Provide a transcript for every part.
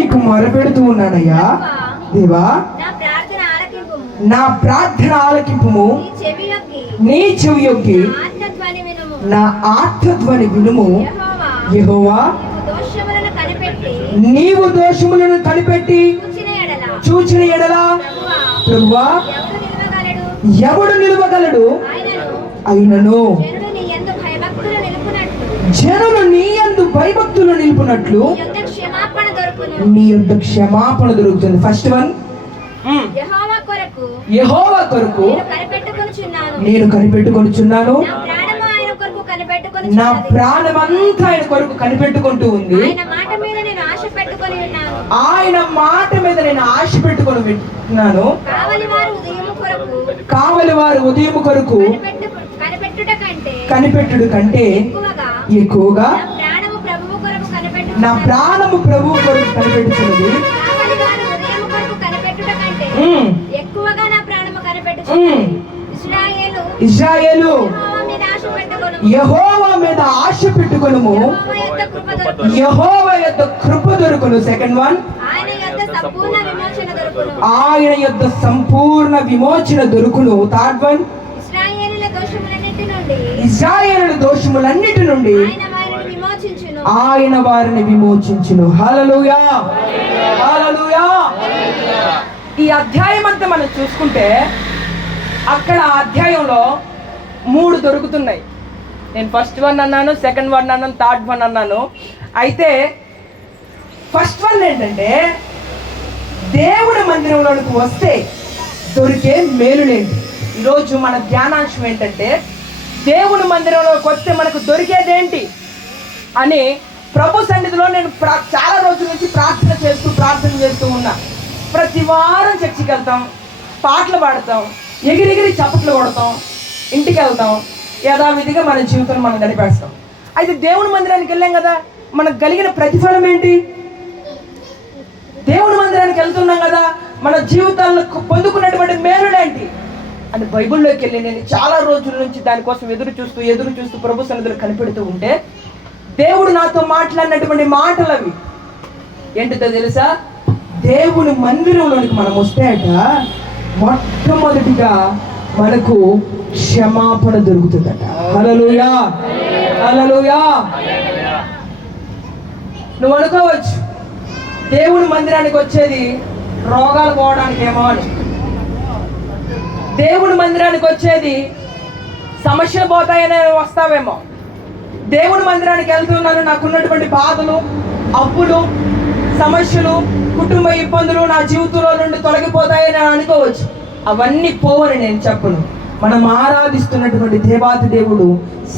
నీకు మొరపెడుతూ ఉన్నానయ్యా. దేవా, నా ప్రార్థన ఆలకింపుము, నీ చెవి యొక్కి నా ఆర్తధ్వని వినుము. యెహోవా, నీవు దోషములను కనిపెట్టి చూచిన ఎడల ప్రభువా ఎవడు నిలవగలడు? అయినను జనులు నీ యందు భయభక్తులు నిలుపునట్లు నీ యొద్ద క్షమాపణ దొరుకుతుంది. ఫస్ట్ వన్, యెహోవా కొరకు నేను కనిపెట్టుకొనుచున్నాను. నా ప్రాణమంతా ఆయన కొరకు కనిపెట్టుకుంటూ ఉంది. ఆయన మాట మీద నేను ఆశ పెట్టుకొని వింటున్నాను. కావలి వారు ఉదయం కొరకు కనిపెట్టుడు కంటే ఎక్కువగా నా ప్రాణము ప్రభువు కొరకు కనిపెట్టుచున్నది. ఇశ్రాయేలు యెహోవా మీద ఆశ పెట్టుకొనుము, యెహోవా యొద్ద కృప దొరుకును. సెకండ్ వన్, ఆయన యొద్ద సంపూర్ణ విమోచన దొరుకును. థర్డ్ వన్, ఇశ్రాయేలు దోషములన్నిటి నుండి ఆయన వారిని విమోచించును. హల్లెలూయా, హల్లెలూయా. ఈ అధ్యాయం అంతా మనం చూసుకుంటే అక్కడ అధ్యాయంలో 3 దొరుకుతున్నాయి. నేను ఫస్ట్ వన్ అన్నాను, సెకండ్ వన్ అన్నాను, థర్డ్ వన్ అన్నాను. అయితే ఫస్ట్ వన్ ఏంటంటే దేవుడి మందిరంలోనికి వస్తే దొరికే మేలులేంటి. ఈరోజు మన ధ్యానాంశం ఏంటంటే దేవుడి మందిరంలోకి వస్తే మనకు దొరికేదేంటి అని ప్రభు సన్నిధిలో నేను చాలా రోజుల నుంచి ప్రార్థన చేస్తూ ఉన్నా. ప్రతి వారం చర్చికి వెళ్తాం, పాటలు పాడతాం, ఎగిరిగిరి చప్పట్లు కొడతాం, ఇంటికి వెళ్తాం, యథావిధిగా మన జీవితం మనం గడిపేస్తాం. అయితే దేవుని మందిరానికి వెళ్ళాం కదా, మనకు కలిగిన ప్రతిఫలం ఏంటి? దేవుని మందిరానికి వెళ్తున్నాం కదా, మన జీవితాల్లో పొందుకున్నటువంటి మేలులేంటి అని బైబిల్లోకి వెళ్ళి నేను చాలా రోజుల నుంచి దానికోసం ఎదురు చూస్తూ ప్రభు సన్నిధిలో కనిపెడుతూ ఉంటే దేవుడు నాతో మాట్లాడినటువంటి మాటలు అవి ఏంటిదో తెలుసా? దేవుని మందిరంలోనికి మనం వస్తే అట మొట్టమొదటిగా మనకు క్షమాపణ దొరుకుతుందట. హల్లెలూయా, హల్లెలూయా. నువ్వు అనుకోవచ్చు దేవుని మందిరానికి వచ్చేది రోగాలు పోవడానికి ఏమో అని, దేవుని మందిరానికి వచ్చేది సమస్యలు పోతాయని వస్తావేమో, దేవుని మందిరానికి వెళ్తున్నాను నాకున్నటువంటి బాధలు, అప్పులు, సమస్యలు, కుటుంబ ఇబ్బందులు నా జీవితంలో నుండి తొలగిపోతాయని అనుకోవచ్చు. అవన్నీ పోవని నేను చెప్పను. మనం ఆరాధిస్తున్నటువంటి దేవాది దేవుడు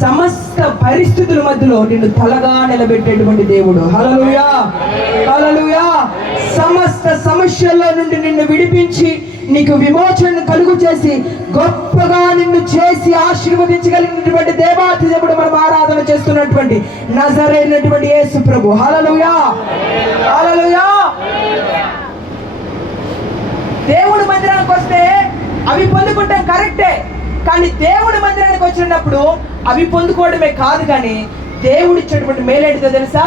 సమస్త పరిస్థితుల మధ్యలో నిన్ను తలగా నిలబెట్టేటువంటి దేవుడు. హల్లెలూయా, హల్లెలూయా. సమస్త సమస్యల్లో నుండి నిన్ను విడిపించి నీకు విమోచన కలుగు చేసి గొప్పగా నిన్ను చేసి ఆశీర్వదించగలిగినటువంటి దేవాది దేవుడు మనం ఆరాధన చేస్తున్నటువంటి నజరేయుడైనటువంటి యేసు ప్రభు. హల్లెలూయా, హల్లెలూయా. దేవుడి మందిరానికి వస్తే అవి పొందుకుంటాం కరెక్టే, కానీ దేవుడి మందిరానికి వచ్చినప్పుడు అవి పొందుకోవడమే కాదు, కానీ దేవుడు ఇచ్చేటువంటి మేలేంటిదో తెలుసా?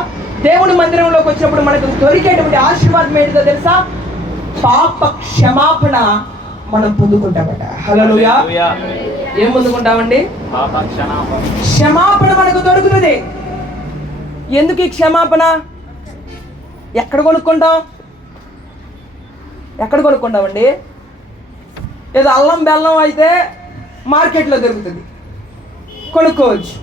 దేవుడి మందిరంలోకి వచ్చినప్పుడు మనకు దొరికేటువంటి ఆశీర్వాదం ఏంటిదో తెలుసా? పాప క్షమాపణ మనం పొందుకుంటామట. హల్లెలూయా. ఏం పొందుకుంటామండి? క్షమాపణ మనకు దొరుకుతుంది. ఎందుకు ఈ క్షమాపణ? ఎక్కడ కొనుక్కుంటామండి? ఏదో అల్లం బెల్లం అయితే మార్కెట్లో దొరుకుతుంది, కొనుక్కోవచ్చు.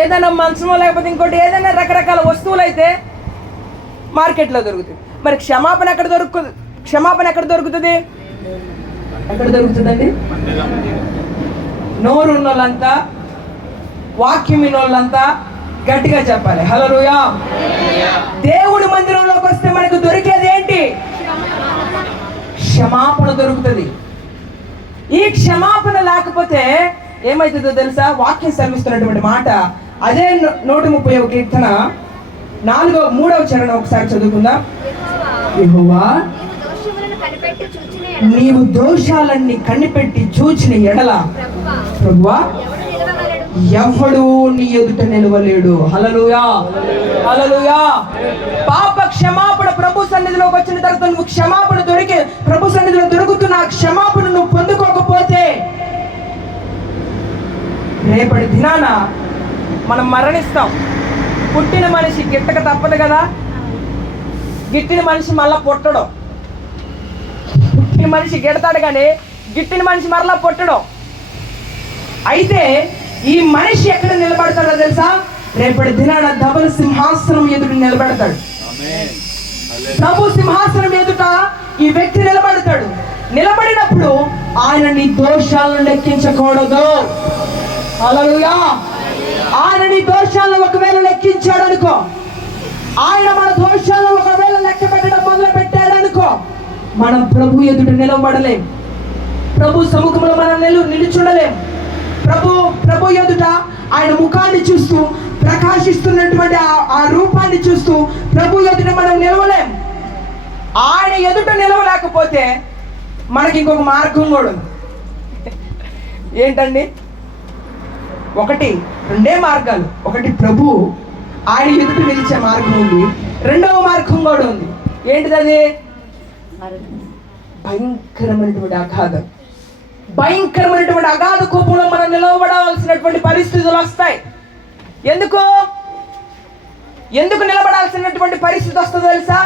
ఏదైనా మంచమో లేకపోతే ఇంకోటి ఏదైనా రకరకాల వస్తువులు అయితే మార్కెట్లో దొరుకుతుంది. మరి క్షమాపణ ఎక్కడ దొరుకుతుంది? ఎక్కడ దొరుకుతుందండి? నోరు ఉన్నోళ్ళంతా, వాక్యం వినోళ్ళంతా గట్టిగా చెప్పాలి. హల్లెలూయా. దేవుడి మందిరంలోకి వస్తే మనకు దొరికేది ఏంటి? క్షమాపణ దొరుకుతుంది. ఈ క్షమాపణ లేకపోతే ఏమైతుందో తెలుసా? వాక్యం సెలవిస్తున్నటువంటి మాట అదే 130వ కీర్తన 3వ చరణం ఒకసారి చదువుకుందాం. యెహోవా, నీవు దోషాలన్నీ కనిపెట్టి చూచిన ఎడల ప్రభువా ఎవడు నీ ఎదుట నిలవలేడు. హల్లెలూయా, హల్లెలూయా. పాప క్షమాపణ ప్రభు నువ్వు క్షమాపణ ప్రభు సన్నిధిలో దొరుకుతున్న ఆ క్షమాపణ నువ్వు పొందుకోకపోతే రేపటి దినాన మనం మరణిస్తాం. పుట్టిన మనిషి గిట్టక తప్పదు కదా. గిట్టిన మనిషి మళ్ళా పుట్టడం. పుట్టిన మనిషి గిడతాడు కానీ గిట్టిన మనిషి మరలా పుట్టడం. అయితే ఈ మనిషి ఎక్కడ నిలబడతాడో తెలుసా? రేపటి దినాన ధవల సింహాసనం ఎదుట నిలబడతాడు. ప్రభు సింహాసనం ఎదుట ఈ వ్యక్తి నిలబడతాడు. నిలబడినప్పుడు ఆయన నీ దోషాలను లెక్కించకూడదు. హల్లెలూయా. ఆయన నీ దోషాలను ఒకవేళ లెక్కించాడు అనుకో, ఆయన మన దోషాలను ఒకవేళ లెక్క పెట్టడం మొదలు పెట్టాడు అనుకో, మనం ప్రభు ఎదుట నిలబడలేం. ప్రభు సముఖంలో మనం నిలుచుండలేం. ప్రభు ఎదుట ఆయన ముఖాన్ని చూస్తూ ప్రకాశిస్తున్నటువంటి ఆ రూపాన్ని చూస్తూ ప్రభు ఎదుట మనం నిలవలేం. ఆయన ఎదుట నిలవలేకపోతే మనకి ఇంకొక మార్గం కూడా ఉంది. ఏంటండి? రెండే మార్గాలు. ఒకటి ప్రభు ఆయన ఎదుట నిలిచే మార్గం ఉంది. రెండవ మార్గం కూడా ఉంది. ఏంటిది అది? భయంకరమైనటువంటి అగాధం. భయంకరమైనటువంటి అగాధ కోపంలో మనం నిలవబడాల్సినటువంటి పరిస్థితులు వస్తాయి. ఎందుకు నిలబడాల్సినటువంటి పరిస్థితి వస్తుందో తెలుసా?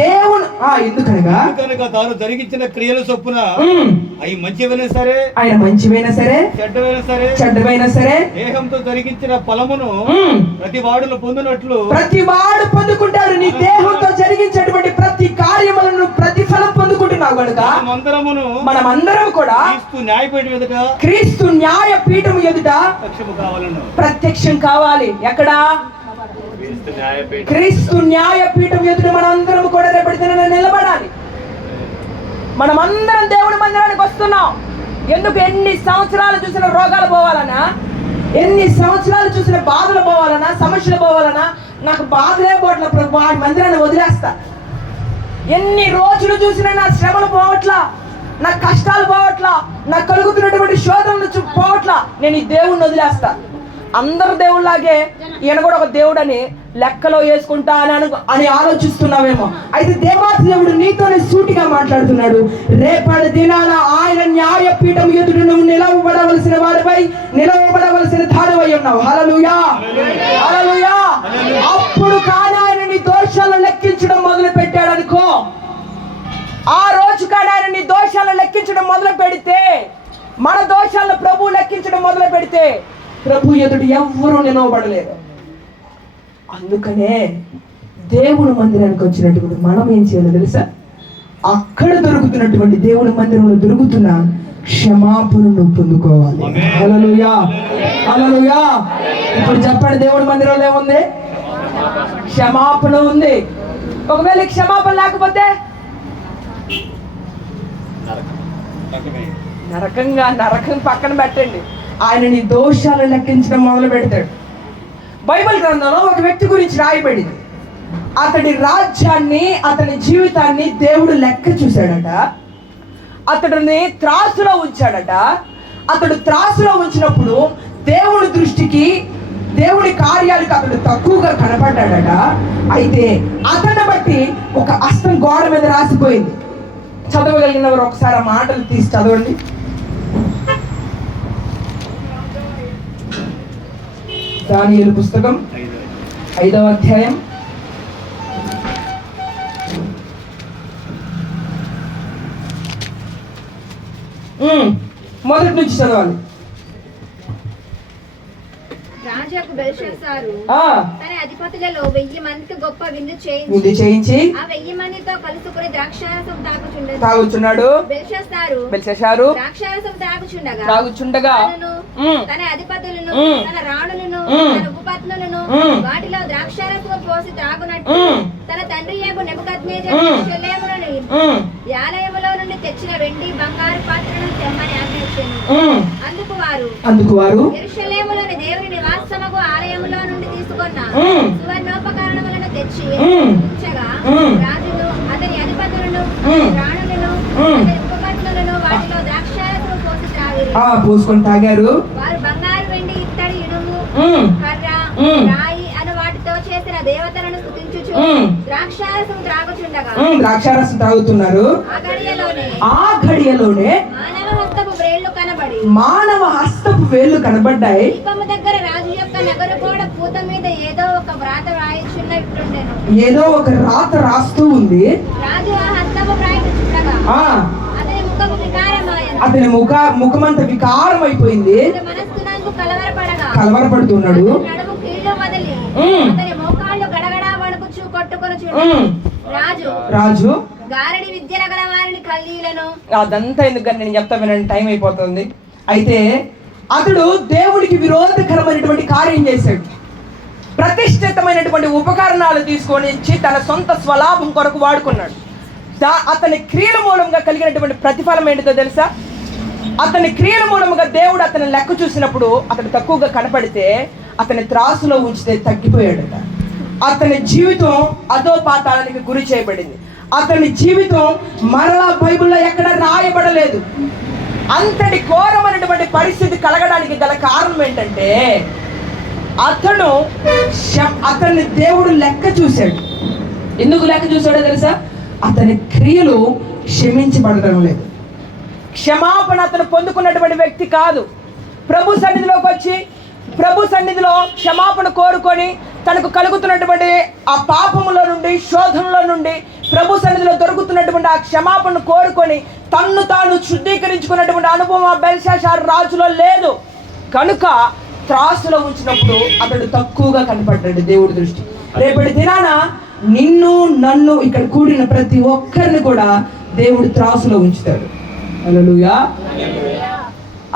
దేవుడు ఎందుకనగా తాను జరిగించిన క్రియల చొప్పున అవి మంచివైనా సరే, ఆయన మంచివైనా సరే, చెడ్డవైనా సరే దేహంతో జరిగించిన ఫలమును ప్రతి వాడును పొందినట్లు ప్రతి వాడు పొందుకుంటాడు. నీ దేహంతో జరిగించేటువంటి ప్రతి కార్యములను ప్రతిఫలం పొందుకుంటున్నావు కనుక మనమందరం కూడా క్రీస్తు న్యాయపీఠం ఎదుట ప్రత్యక్షం కావాలి. ఎక్కడ? క్రీస్తు న్యాయపీఠం ఎదుట మనందరం కూడా రేపటి దినాన నిలబడాలి. మనమందరం దేవుడి మందిరానికి వస్తున్నాం. ఎందుకు? ఎన్ని సంవత్సరాలు చూసిన రోగాలు పోవాలన్నా, ఎన్ని సంవత్సరాలు చూసిన బాధలు పోవాలన్నా, సమస్యలు పోవాలన్నా, నాకు బాధలే పోవట్ల ప్రభు, ఆ మందిరాన్ని వదిలేస్తా. ఎన్ని రోజులు చూసినా నా శ్రమలు పోవట్లా, నా కష్టాలు పోవట్లా, నాకు కలుగుతున్నటువంటి శోధనలు పోవట్లా, నేను ఈ దేవుణ్ణి వదిలేస్తా. అందరు దేవుళ్ళలాగే ఈయన కూడా ఒక దేవుడని లెక్కలో వేసుకుంటా అని ఆలోచిస్తున్నావేమో. అయితే దేవాతి దేవుడు నీతోనే సూటిగా మాట్లాడుతున్నాడు. రేపటి దినాన ఆయన న్యాయపీఠం ఎదుట నువ్వు నిలవబడవలసిన వాడిపై నిలవబడవలసిన దానివై ఉన్నావు. హల్లెలూయా, హల్లెలూయా. అప్పుడు కానీ ఆయన నీ దోషాలను లెక్కించడం మొదలు పెట్టాడు అనుకో, ఆ రోజు కానీ ఆయన నీ దోషాలను లెక్కించడం మొదలు పెడితే, మన దోషాలను ప్రభు లెక్కించడం మొదలు పెడితే ప్రభు ఎదుటి ఎవ్వరూ నిలవబడలేరు. అందుకనే దేవుని మందిరానికి వచ్చినటువంటి మనం ఏం చేయాలో తెలుసా? అక్కడ దొరుకుతున్నటువంటి దేవుని మందిరంలో దొరుకుతున్న క్షమాపణను పొందుకోవాలి. హల్లెలూయా, హల్లెలూయా. ఇప్పుడు చెప్పండి, దేవుని మందిరంలో ఏముంది? క్షమాపణ ఉంది. ఒకవేళ క్షమాపణ లేకపోతే నరకం పక్కన పెట్టండి, ఆయన నీ దోషాలను లెక్కించడం మొదలు పెడతాడు. బైబిల్ గ్రంథంలో ఒక వ్యక్తి గురించి రాయబడింది. అతడి రాజ్యాన్ని, అతని జీవితాన్ని దేవుడు లెక్క చూశాడట. అతడిని త్రాసులో ఉంచాడట. అతడు త్రాసులో ఉంచినప్పుడు దేవుడి దృష్టికి, దేవుడి కార్యాలకు అతడు తక్కువగా కనపడ్డాడట. అయితే అతన్ని బట్టి ఒక హస్తం గోడ మీద రాసిపోయింది. చదవగలిగిన వారు ఒకసారి ఆ మాటలు తీసి చదవండి. దానియేలు పుస్తకం 5వ అధ్యాయం 1 నుంచి చదవాలి. రాజాకు బెల్షస్సారు తన అధిపతులలో 1000 మందికి గొప్ప విందు చేయించి ఆ 1000 మందితో కలుసుకుని ద్రాక్షారసం తాగుచున్నాడు. బెల్షస్సారు ద్రాక్షారసం తాగుచుండగా తన అధిపతులను, తన రాణులను, తన ఉపపత్నులను వాటిలో ద్రాక్షారసం పోసి తాగునట్టు తన తండ్రి యగు నెబుకద్నెజరు యెరూషలేములోని ఆలయములో నుండి తెచ్చిన వెండి బంగారు పాత్రలను తెమ్మని ఆజ్ఞాపించెను. అందుకు వారు యెరూషలేములోని దేవుని నివాసముగు ఆలయములో నుండి తీసుకున్న సువర్ణోపకరణములను తెచ్చి ఉంచగా రాజును, అతని అధిపతులను, రాణులను, అతని ఉపపత్నులను వాటిలో ద్రాక్షారసము పోసుకొని తాగారు. వారు బంగారు, వెండి, ఇత్తడి, ఇనుము, కర్ర, రాయి అను వాటితో చేసిన దేవతలను స్తుతించుచు ద్రాక్షారసం త్రాగుచుండగా ద్రాక్షారసం త్రాగుతున్నారు. ఆ ఘడియలోనే మానవ హస్తపు వేళ్ళు కనబడ్డాయి. దీపము దగ్గర రాజు యొక్క నగర గోడ పూత మీద ఏదో ఒక వ్రాత వ్రాయించున్నట్లుండెను. ఏదో ఒక రాత రాస్తూ ఉంది. రాజు ఆ హస్తపు వ్రాయించుండగా అతని ముఖము వికారమాయెను. అతని ముఖమంతా వికారం అయిపోయింది. మనస్సునందు కలవరపడుతున్నాడు. నడుము కీళ్ళు వదిలి అతని మోకాళ్ళు గడగడా వణుకుచు కొట్టుకొనుచుండెను. రాజు గారడి విద్యల గల వారిని కల్లీలను. అదంతా ఎందుకని నేను చెప్తా వినండి, టైం అయిపోతుంది. అయితే అతడు దేవుడికి విరోధకరమైనటువంటి కార్యం చేశాడు. ప్రతిష్ఠితమైనటువంటి ఉపకరణాలు తీసుకొని ఇచ్చి తన సొంత స్వలాభం కొరకు వాడుకున్నాడు. అతని క్రియల మూలంగా కలిగినటువంటి ప్రతిఫలం ఏంటిదో తెలుసా? అతని క్రియల మూలముగా దేవుడు అతని లెక్క చూసినప్పుడు అతను తక్కువగా కనపడితే అతని త్రాసులో ఉంచితే తగ్గిపోయాడట. అతని జీవితం అధోపాతాళానికి గురి చేయబడింది. అతని జీవితం మరలా బైబిల్లో ఎక్కడ రాయబడలేదు. అంతటి ఘోరమైనటువంటి పరిస్థితి కలగడానికి గల కారణం ఏంటంటే అతన్ని దేవుడు లెక్క చూశాడు. ఎందుకు లెక్క చూశాడో తెలుసా? అతని క్రియలు క్షమించబడడం లేదు. క్షమాపణ అతను పొందుకున్నటువంటి వ్యక్తి కాదు. ప్రభు సన్నిధిలోకి వచ్చి ప్రభు సన్నిధిలో క్షమాపణ కోరుకొని తనకు కలుగుతున్నటువంటి ఆ పాపములో నుండి, శోధనలో నుండి ప్రభు సన్నిధిలో దొరుకుతున్నటువంటి ఆ క్షమాపణను కోరుకొని తన్ను తాను శుద్ధీకరించుకున్నటువంటి అనుభవం ఆ బెల్షాషారు రాజులో లేదు. కనుక త్రాసులో ఉంచినప్పుడు అతడు తక్కువగా కనపడ్డాడు దేవుడి దృష్టి. రేపటి దినాన నిన్ను నన్ను ఇక్కడ కూడిన ప్రతి ఒక్కరిని కూడా దేవుడు త్రాసులో ఉంచుతాడు. హల్లెలూయా.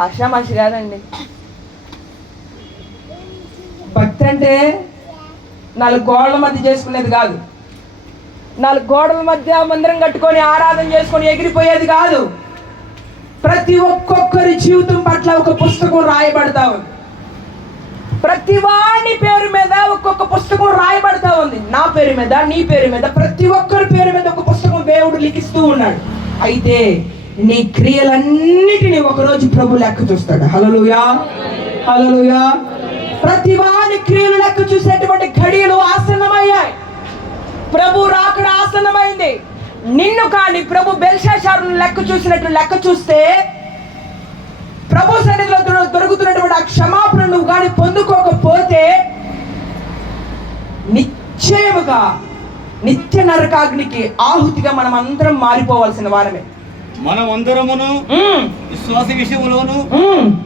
ఆషామాషి కాదండి. భక్తి అంటే 4 గోడల మధ్య చేసుకునేది కాదు. 4 గోడల మధ్య మందిరం కట్టుకొని ఆరాధన చేసుకొని ఎగిరిపోయేది కాదు. ప్రతి ఒక్కొక్కరి జీవితం పట్ల ఒక పుస్తకం రాయబడతా ఉంది. ప్రతి వాడి పేరు మీద ఒక్కొక్క పుస్తకం రాయబడతా ఉంది. నా పేరు మీద, నీ పేరు మీద, ప్రతి ఒక్కరి పేరు మీద ఒక పుస్తకం దేవుడు లిఖిస్తూ ఉన్నాడు. అయితే నీ క్రియలన్నిటినీ ఒకరోజు ప్రభు లెక్క చూస్తాడు. హల్లెలూయా, హల్లెలూయా. ప్రతి వాడి క్రియలు లెక్క చూసేటువంటి ఘడియలు ఆసన్నమయ్యాయి. ప్రభు రాకడ ఆసన్నమైంది. నిన్ను కానీ ప్రభు బెల్షాషారును లెక్క చూసినట్లు లెక్క చూస్తే ప్రభు సన్నిధిలో దొరుకుతున్నటువంటి ఆ క్షమాపణ నువ్వు కానీ పొందుకోకపోతే నిశ్చయముగా నిత్య నరకాగ్నికి ఆహుతిగా మనం అందరం మారిపోవాల్సిన వారమే. మనం అందరమును విశ్వాస విషయములోను,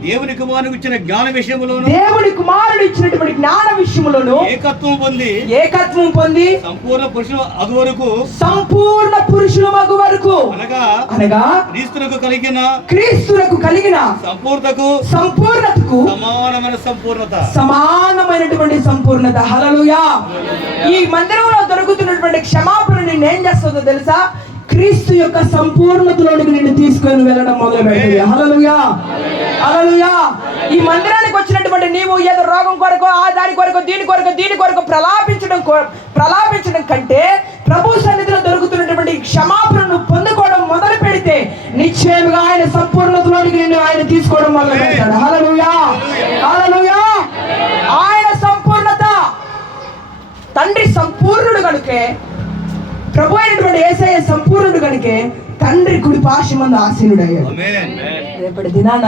దేవుని కుమారుడు ఇచ్చిన జ్ఞాన విషయములోను, దేవుని కుమారుడు ఇచ్చినటువంటి జ్ఞాన విషయములోను ఏకత్వం పొంది సంపూర్ణ పురుషులు అగు వరకు అనగా క్రీస్తునకు కలిగిన సంపూర్ణతకు సమానమైనటువంటి సంపూర్ణత. హల్లెలూయా. ఈ మందిరంలో దొరుకుతున్నటువంటి క్షమాపణ నిన్ను ఏం చేస్తుందో తెలుసా? క్రీస్తు యొక్క సంపూర్ణతలోనికి నిన్ను తీసుకొని వెళ్ళడం మొదలు పెడుతుంది. హల్లెలూయా, హల్లెలూయా. ఈ మందిరానికి వచ్చినటువంటి నీవు ఏదో రోగం కొరకు, ఆ దాని కొరకు, దీని కొరకు ప్రలాపించడం కంటే ప్రభు సన్నిధిలో దొరుకుతున్నటువంటి క్షమాపణను పొందుకోవడం మొదలు పెడితే నిశ్చయముగా ఆయన సంపూర్ణతలోనికి నిన్ను ఆయన తీసుకోవడం మొదలు పెడతాడు. హల్లెలూయా, హల్లెలూయా. ఆయన సంపూర్ణత. తండ్రి సంపూర్ణుడు కనుకే, ప్రభు అయినటువంటి యేసయ్య సంపూర్ణుడు కనుకే తండ్రి కుడి పార్శ్వమందు ఆసీనుడయ్యాడు. రేపటి దినాన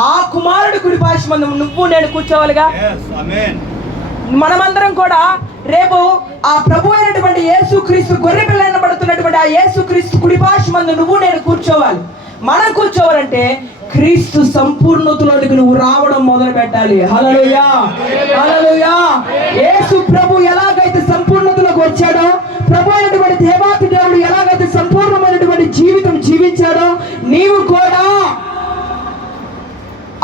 ఆ కుమారుడు కుడి పార్శ్వమందు నువ్వు నేను కూర్చోవాలిగా. మనమందరం కూడా రేపు ఆ ప్రభు అయినటువంటి యేసుక్రీస్తు గొర్రె పిల్ల అనబడుతున్నటువంటి ఆ యేసుక్రీస్తు కుడి పార్శ్వమందు నువ్వు నేను కూర్చోవాలి. మనం కూర్చోవాలంటే క్రీస్తు సంపూర్ణతలోనికి నువ్వు రావడం మొదలు పెట్టాలి. హల్లెలూయా, హల్లెలూయా. యేసు ప్రభు ఎలాగైతే సంపూర్ణతలోకి వచ్చాడో, ప్రభు అయినటువంటి దేవాతి దేవుడు ఎలాగైతే సంపూర్ణమైనటువంటి జీవితం జీవించాడో, నీవు కూడా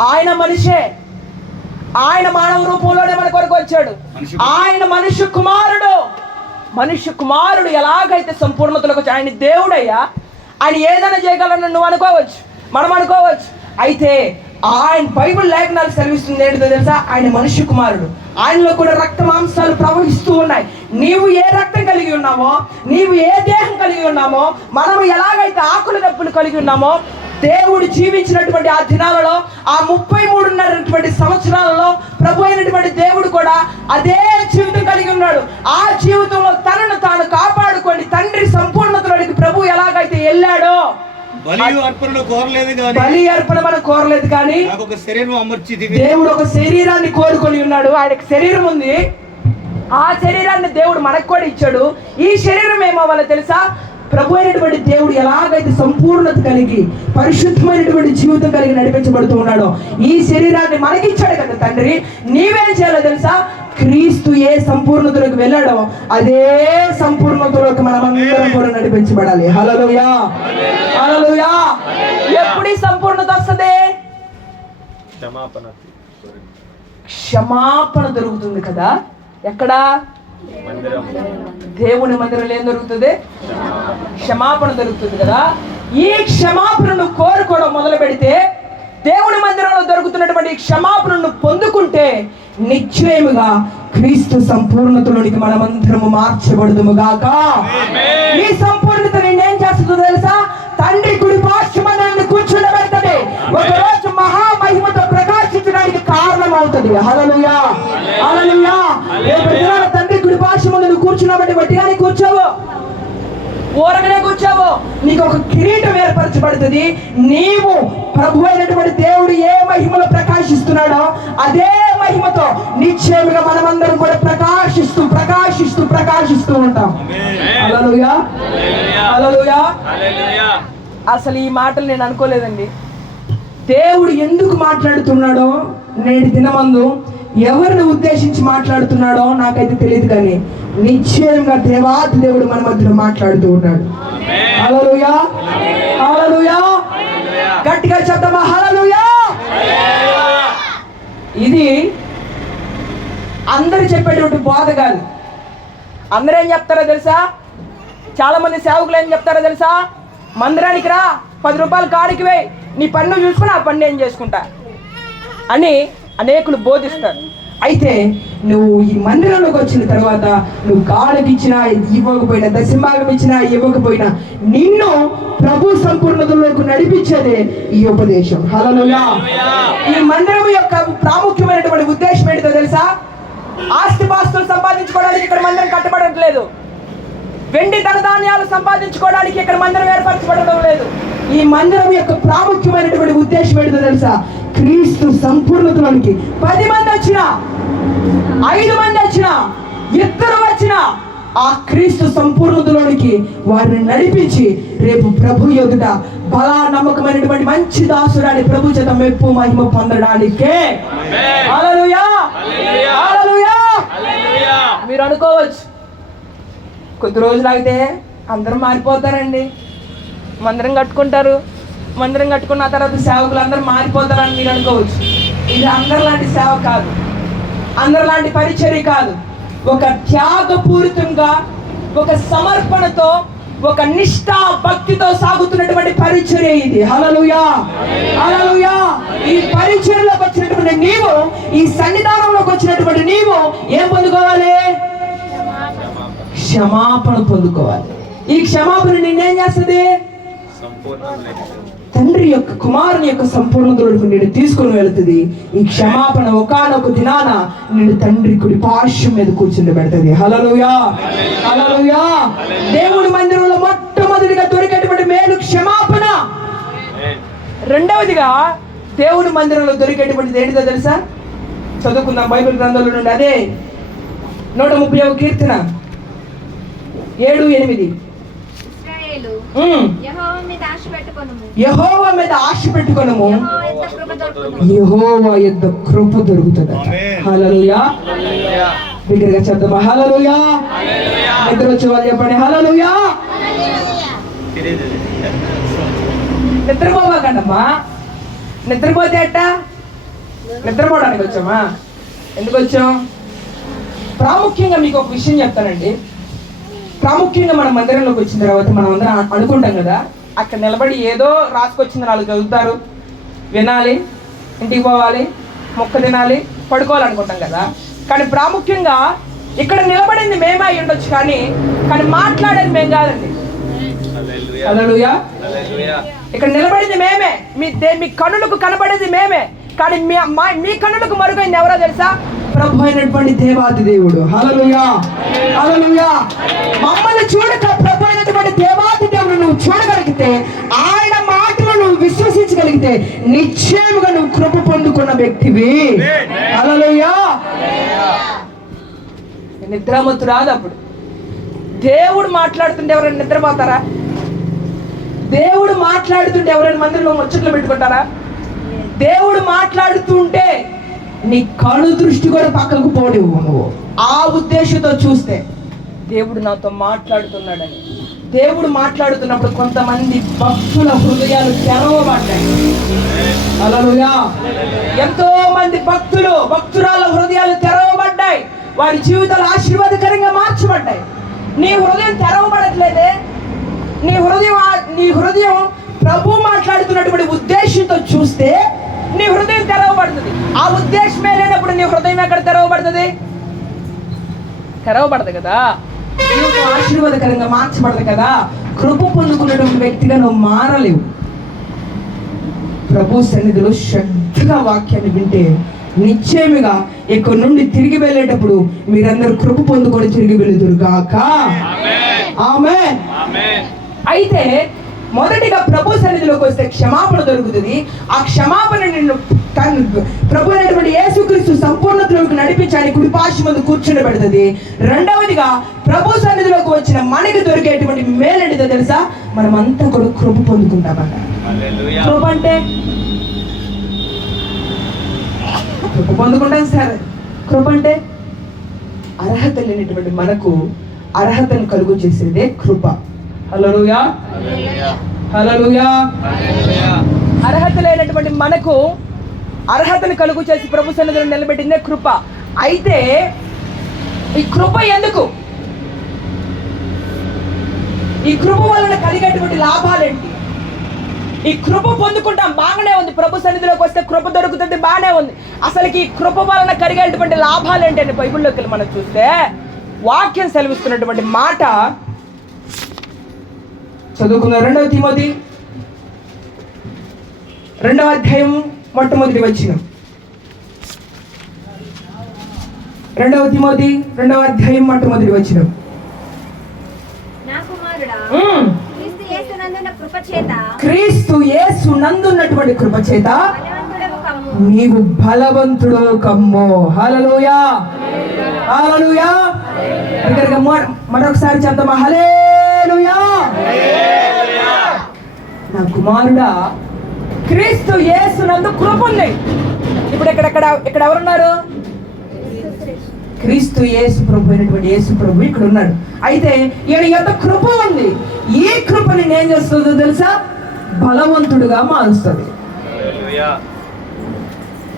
ఆయన మనిషే. ఆయన మానవ రూపంలోనే మన కొరకు వచ్చాడు. ఆయన మనుష్య కుమారుడు ఎలాగైతే సంపూర్ణతలోకి వచ్చాడు. ఆయన దేవుడయ్యా, ఆయన ఏదైనా చేయగలనని నువ్వు అనుకోవచ్చు, మనం అనుకోవచ్చు. అయితే ఆయన బైబిల్ లేఖనాలు సెలవిస్తుంది ఏంటో తెలుసా? ఆయన మనుష్య కుమారుడు. ఆయనలో కూడా రక్త మాంసాలు ప్రవహిస్తూ ఉన్నాయి. నీవు ఏ రక్తం కలిగి ఉన్నామో, నీవు ఏ దేహం కలిగి ఉన్నామో, మనము ఎలాగైతే ఆకుల దప్పులు కలిగి ఉన్నామో, దేవుడు జీవించినటువంటి ఆ దినాలలో, ఆ 33 సంవత్సరాలలో ప్రభు అయినటువంటి దేవుడు కూడా అదే జీవితం కలిగి ఉన్నాడు. ఆ జీవితంలో తనను తాను కాపాడుకొని తండ్రి సంపూర్ణతలోనికి ప్రభు ఎలాగైతే వెళ్ళాడో, బలి అర్పణ కోరలేదు కానీ, బలి అర్పణ మనం కోరలేదు కానీ ఒక శరీరం అమర్చితివి. దేవుడు ఒక శరీరాన్ని కోరుకొని ఉన్నాడు. ఆయనకి శరీరం ఉంది. ఆ శరీరాన్ని దేవుడు మనకు కూడా ఇచ్చాడు. ఈ శరీరం ఏమవ్వాలో తెలుసా? ప్రభు అయినటువంటి దేవుడు ఎలాగైతే సంపూర్ణత కలిగి పరిశుద్ధమైనటువంటి జీవితం కలిగి నడిపించబడుతూ ఉన్నాడో, ఈ శరీరాన్ని మనకిచ్చాడు కదా తండ్రి. నీవేం చేయాలో తెలుసా? క్రీస్తు ఏ సంపూర్ణతలోకి వెళ్ళాడో అదే సంపూర్ణతలోకి మనమందరం కూడా నడిపించబడాలి. హల్లెలూయా, హల్లెలూయా. ఎప్పుడు ఈ సంపూర్ణత వస్తుంది? క్షమాపణ దొరుకుతుంది కదా. ఎక్కడ? దేవుని మందిరంలో ఏం దొరుకుతుంది? క్షమాపణ దొరుకుతుంది కదా. ఈ క్షమాపణను కోరుకోవడం మొదలు పెడితే, దేవుని మందిరంలో దొరుకుతున్నటువంటి క్షమాపణను పొందుకుంటే నిశ్చయముగా క్రీస్తు సంపూర్ణతలోనికి మనమందరము మార్చబడుదుము గాక. ఈ సంపూర్ణత నేనేం చేస్తుందో తెలుసా? తండ్రి కుడి పార్శ్వమందు కూర్చుండబెడుతుంది. ఒకరోజు మహామహిమతో ప్రకాశించడానికి కారణం అవుతుంది. హల్లెలూయా, హల్లెలూయా. తండ్రి కుడి పార్శ్వమందు కూర్చున్నబట్టి వట్టిగానే కూర్చోవు, ఊరకనే కూర్చోవు. నీకు ఒక కిరీటం ఏర్పరచబడుతుంది. నీవు ప్రభు అయినటువంటి దేవుడు ఏ మహిమలో ప్రకాశిస్తున్నాడో అదే మహిమతో నిశ్చయముగా మనమందరం కూడా ప్రకాశిస్తూ ప్రకాశిస్తూ ప్రకాశిస్తూ ఉంటాం. హల్లెలూయా, హల్లెలూయా. అసలు ఈ మాటలు నేను అనుకోలేదండి. దేవుడు ఎందుకు మాట్లాడుతున్నాడో నేటి దినమందు, ఎవరిని ఉద్దేశించి మాట్లాడుతున్నాడో నాకైతే తెలియదు, కానీ నిశ్చయంగా దేవాది దేవుడు మన మధ్యలో మాట్లాడుతూ ఉన్నాడు. హల్లెలూయా, హల్లెలూయా. గట్టిగా చెప్తామా? హల్లెలూయా. ఇది అందరు చెప్పేటువంటి బోధ కాదు. అందరూ ఏం చెప్తారో తెలుసా? చాలా మంది సేవకులు ఏం చెప్తారో తెలుసా? మందిరానికి రా, 10 రూపాయలు కాడికి వేయి, నీ పన్ను చూసుకుని ఆ పన్ను ఏం చేసుకుంటా అని అనేకులు బోధిస్తారు. అయితే నువ్వు ఈ మందిరంలోకి వచ్చిన తర్వాత నువ్వు కాళ్ళకి ఇచ్చినా ఇవ్వకపోయినా, దశంభాగం ఇచ్చినా ఇవ్వకపోయినా, నిన్ను ప్రభు సంపూర్ణతలోకి నడిపించేదే ఈ ఉపదేశం. హల్లెలూయా. ఈ మందిరం యొక్క ప్రాముఖ్యమైనటువంటి ఉద్దేశం ఏంటో తెలుసా? ఆస్తిపాస్తులు సంపాదించుకోవడానికి ఇక్కడ మందిరం కట్టబడట్లేదు. వెండి ధనధాన్యాలు సంపాదించుకోవడానికి ఇక్కడ మందిరం ఏర్పరచబడడం లేదు. ఈ మందిరం యొక్క ప్రాముఖ్యమైనటువంటి ఉద్దేశం ఏంటో తెలుసా? క్రీస్తు సంపూర్ణతలోనికి 10 మంది వచ్చినా, 5 మంది వచ్చినా, 2 వచ్చినా, ఆ క్రీస్తు సంపూర్ణతలోనికి వారిని నడిపించి రేపు ప్రభు ఎదుట బలా నమ్మకమైనటువంటి మంచి దాసురాని ప్రభు చేత మెప్పు మహిమ పొందడానికే. హల్లెలూయా, హల్లెలూయా. మీరు అనుకోవచ్చు, కొద్ది రోజులు అయితే అందరూ మారిపోతారండి, మందిరం కట్టుకుంటారు, మందిరం కట్టుకున్న తర్వాత సేవకులు అందరూ మారిపోతారని మీరు అనుకోవచ్చు. ఇది అందరిలాంటి సేవ కాదు, అందరిలాంటి పరిచర్య కాదు. ఒక త్యాగపూరితంగా, ఒక సమర్పణతో, ఒక నిష్ఠా భక్తితో సాగుతున్నటువంటి పరిచర్య ఇది. హల్లెలూయా, హల్లెలూయా. ఈ పరిచర్యలోకి వచ్చినటువంటి నీవు, ఈ సన్నిధానంలోకి వచ్చినటువంటి నీవు ఏం పొందుకోవాలి? క్షమాపణ పొందుకోవాలి. ఈ క్షమాపణ నిన్నేం చేస్తుంది? తండ్రి యొక్క కుమారుని యొక్క సంపూర్ణతలోకి నేను తీసుకుని వెళుతుంది. ఈ క్షమాపణ ఒకానొక దినాన నేను తండ్రి కుడి పార్శ్వం మీద కూర్చుని పెడుతుంది. హల్లెలూయా, హల్లెలూయా. దేవుడి మందిరంలో మొట్టమొదటిగా దొరికేటువంటి మేలు క్షమాపణ. రెండవదిగా దేవుడి మందిరంలో దొరికేటువంటిది ఏంటిదో తెలుసా? చదువుకుందాం బైబిల్ గ్రంథంలో నుండి. అదే 131 కీర్తన 7-8. యెహోవా మీద ఆశ పెట్టుకొనుము, యెహోవా యొద్ద కృప దొరుకుతుంది. హల్లెలూయా. దగ్గరగా చెప్తామా? హల్లెలూయా. నిద్ర వచ్చే వాళ్ళు చెప్పండి హల్లెలూయా. నిద్రపోవాకండమ్మా. నిద్రపోతే అట్ట? నిద్రపోవడానికి వచ్చామా? ఎందుకు వచ్చాం? ప్రాముఖ్యంగా మీకు ఒక విషయం చెప్తానండి. ప్రాముఖ్యంగా మన మందిరంలోకి వచ్చిన తర్వాత మనం అందరం అనుకుంటాం కదా, అక్కడ నిలబడి ఏదో రాసుకొచ్చింది 4 చదువుతారు, వినాలి, ఇంటికి పోవాలి, మొక్క తినాలి, పడుకోవాలనుకుంటాం కదా. కానీ ప్రాముఖ్యంగా ఇక్కడ నిలబడింది మేమే అయి ఉండొచ్చు, కానీ మాట్లాడేది మేము కాదండి. హల్లెలూయా. ఇక్కడ నిలబడింది మేమే, మీ కన్నులకు కనబడేది మేమే, కానీ మీ కన్నులకు మరుగైంది ఎవరో తెలుసా? ప్రభు అయినటువంటి దేవాది దేవుడు. హల్లెలూయా, హల్లెలూయా. మమ్మల్ని చూడక ప్రభు అయినటువంటి దేవాది దేవుడు నువ్వు చూడగలిగితే, ఆయన మాటలు నువ్వు విశ్వసించగలిగితే నిశ్చయముగా నువ్వు కృప పొందుకున్న వ్యక్తివి. హల్లెలూయా. నిద్రమత్తు రాదు. అప్పుడు దేవుడు మాట్లాడుతుంటే ఎవరైనా నిద్రపోతారా? దేవుడు మాట్లాడుతుంటే ఎవరైనా మందిరంలో ముచ్చట్లు పెట్టుకుంటారా? దేవుడు మాట్లాడుతుంటే నీ కళ్ళు దృష్టి కూడా పక్కకు పోనివ్వు. నువ్వు ఆ ఉద్దేశంతో చూస్తే దేవుడు నాతో మాట్లాడుతున్నాడని. దేవుడు మాట్లాడుతున్నప్పుడు కొంతమంది భక్తుల హృదయాలు తెరవబడ్డాయి. హల్లెలూయా. ఎంతో మంది భక్తురాల హృదయాలు తెరవబడ్డాయి. వారి జీవితాలు ఆశీర్వాదకరంగా మార్చబడ్డాయి. నీ హృదయం తెరవబడట్లేదే. నీ హృదయం ప్రభు మాట్లాడుతున్నటువంటి ఉద్దేశంతో చూస్తే నీ హృదయం తెరవబడుతుంది. ఆ ఉద్దేశమే లేనప్పుడు నీ హృదయం ఎక్కడ తెరవబడుతుంది? తెరవబడదు కదా. జీవితం ఆశీర్వాదకరంగా మార్చబడదు కదా. కృప పొందుకున్నటువంటి వ్యక్తిగా నువ్వు మారలేవు. ప్రభు సన్నిధిలో శ్రద్ధగా వాక్యాన్ని వింటే నిశ్చయముగా ఇక్కడ నుండి తిరిగి వెళ్ళేటప్పుడు మీరందరూ కృప పొందుకొని తిరిగి వెళుదురు గాక. ఆమేన్. అయితే మొదటిగా ప్రభు సన్నిధిలోకి వస్తే క్షమాపణ దొరుకుతుంది. ఆ క్షమాపణ నిన్ను ప్రభు అయినటువంటి యేసుక్రీస్తు సంపూర్ణతలోకి నడిపించాలని కుడిపార్శ్వం ముందు కూర్చుండబెడుతుంది. రెండవదిగా ప్రభు సన్నిధిలోకి వచ్చిన మనకి దొరికేటువంటి మేలేంటిదో తెలుసా? మనమంతా కూడా కృప పొందుకుంటామట. కృప అంటే కృప పొందుకుంటాం సరే. కృప అంటే అర్హత లేనటువంటి మనకు అర్హతను కలుగు చేసేదే కృప. హల్లెలూయా, హల్లెలూయా. అర్హత లేనటువంటి మనకు అర్హతను కలుగు చేసి ప్రభు సన్నిధిలో నిలబెట్టిందే కృప. అయితే ఈ కృప ఎందుకు? ఈ కృప వలన కలిగేటువంటి లాభాలేంటి? ఈ కృప పొందుకుంటాం, బాగానే ఉంది. ప్రభు సన్నిధిలోకి వస్తే కృప దొరుకుతుంది, బాగానే ఉంది. అసలుకి ఈ కృప వలన కలిగేటువంటి లాభాలు ఏంటంటే బైబిల్లోకి వెళ్ళి మనం చూస్తే వాక్యం సెలవిస్తున్నటువంటి మాట చదువుకుందాం. 2వ తిమోతి 2వ అధ్యాయం మొట్టమొదటి వచనం. 2వ తిమోతి 2వ అధ్యాయం మొట్టమొదటి వచనం. క్రీస్తు యేసు నందున్నటువంటి కృప చేత నీవు బలవంతుడు కమ్ము. హల్లెలూయా, హల్లెలూయా. మరొకసారి చెప్తామా? హల్లెలూయా. నా కుమారుడా, క్రీస్తు యేసు నందు కృప ఉంది. ఇప్పుడు ఇక్కడ ఎవరున్నారు? క్రీస్తు యేసు ప్రభు అయినటువంటి యేసు ప్రభు ఇక్కడ ఉన్నాడు. అయితే ఈయన ఎంత కృప ఉంది. ఈ కృపని ఏం చేస్తుందో తెలుసా? బలవంతుడుగా మారుస్తుంది.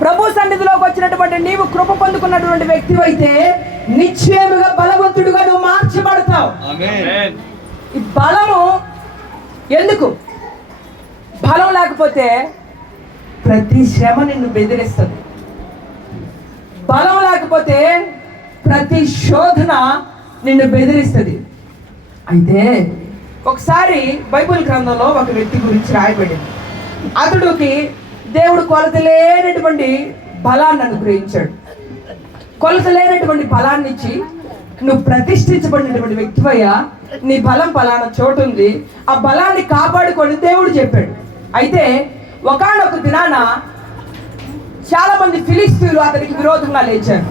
ప్రభు సన్నిధిలోకి వచ్చినటువంటి నీవు కృప పొందుకున్నటువంటి వ్యక్తి అయితే నిశ్చయముగా బలవంతుడుగా నువ్వు మార్చబడతావు. ఈ బలము ఎందుకు? బలం లేకపోతే ప్రతి శ్రమ నిన్ను బెదిరిస్తుంది. బలం లేకపోతే ప్రతి శోధన నిన్ను బెదిరిస్తుంది. అయితే ఒకసారి బైబిల్ గ్రంథంలో ఒక వ్యక్తి గురించి రాయబడింది. అతడికి దేవుడు కొలత లేనటువంటి బలాన్ని అనుగ్రహించాడు. కొలత లేనటువంటి బలాన్ని ఇచ్చి, నువ్వు ప్రతిష్ఠించబడినటువంటి వ్యక్తివయ్యా, నీ బలం పలానా చోటు ఉంది, ఆ బలాన్ని కాపాడుకొని దేవుడు చెప్పాడు. అయితే ఒకానొక దినాన చాలా మంది ఫిలిస్తీయులు అతనికి విరోధంగా లేచారు.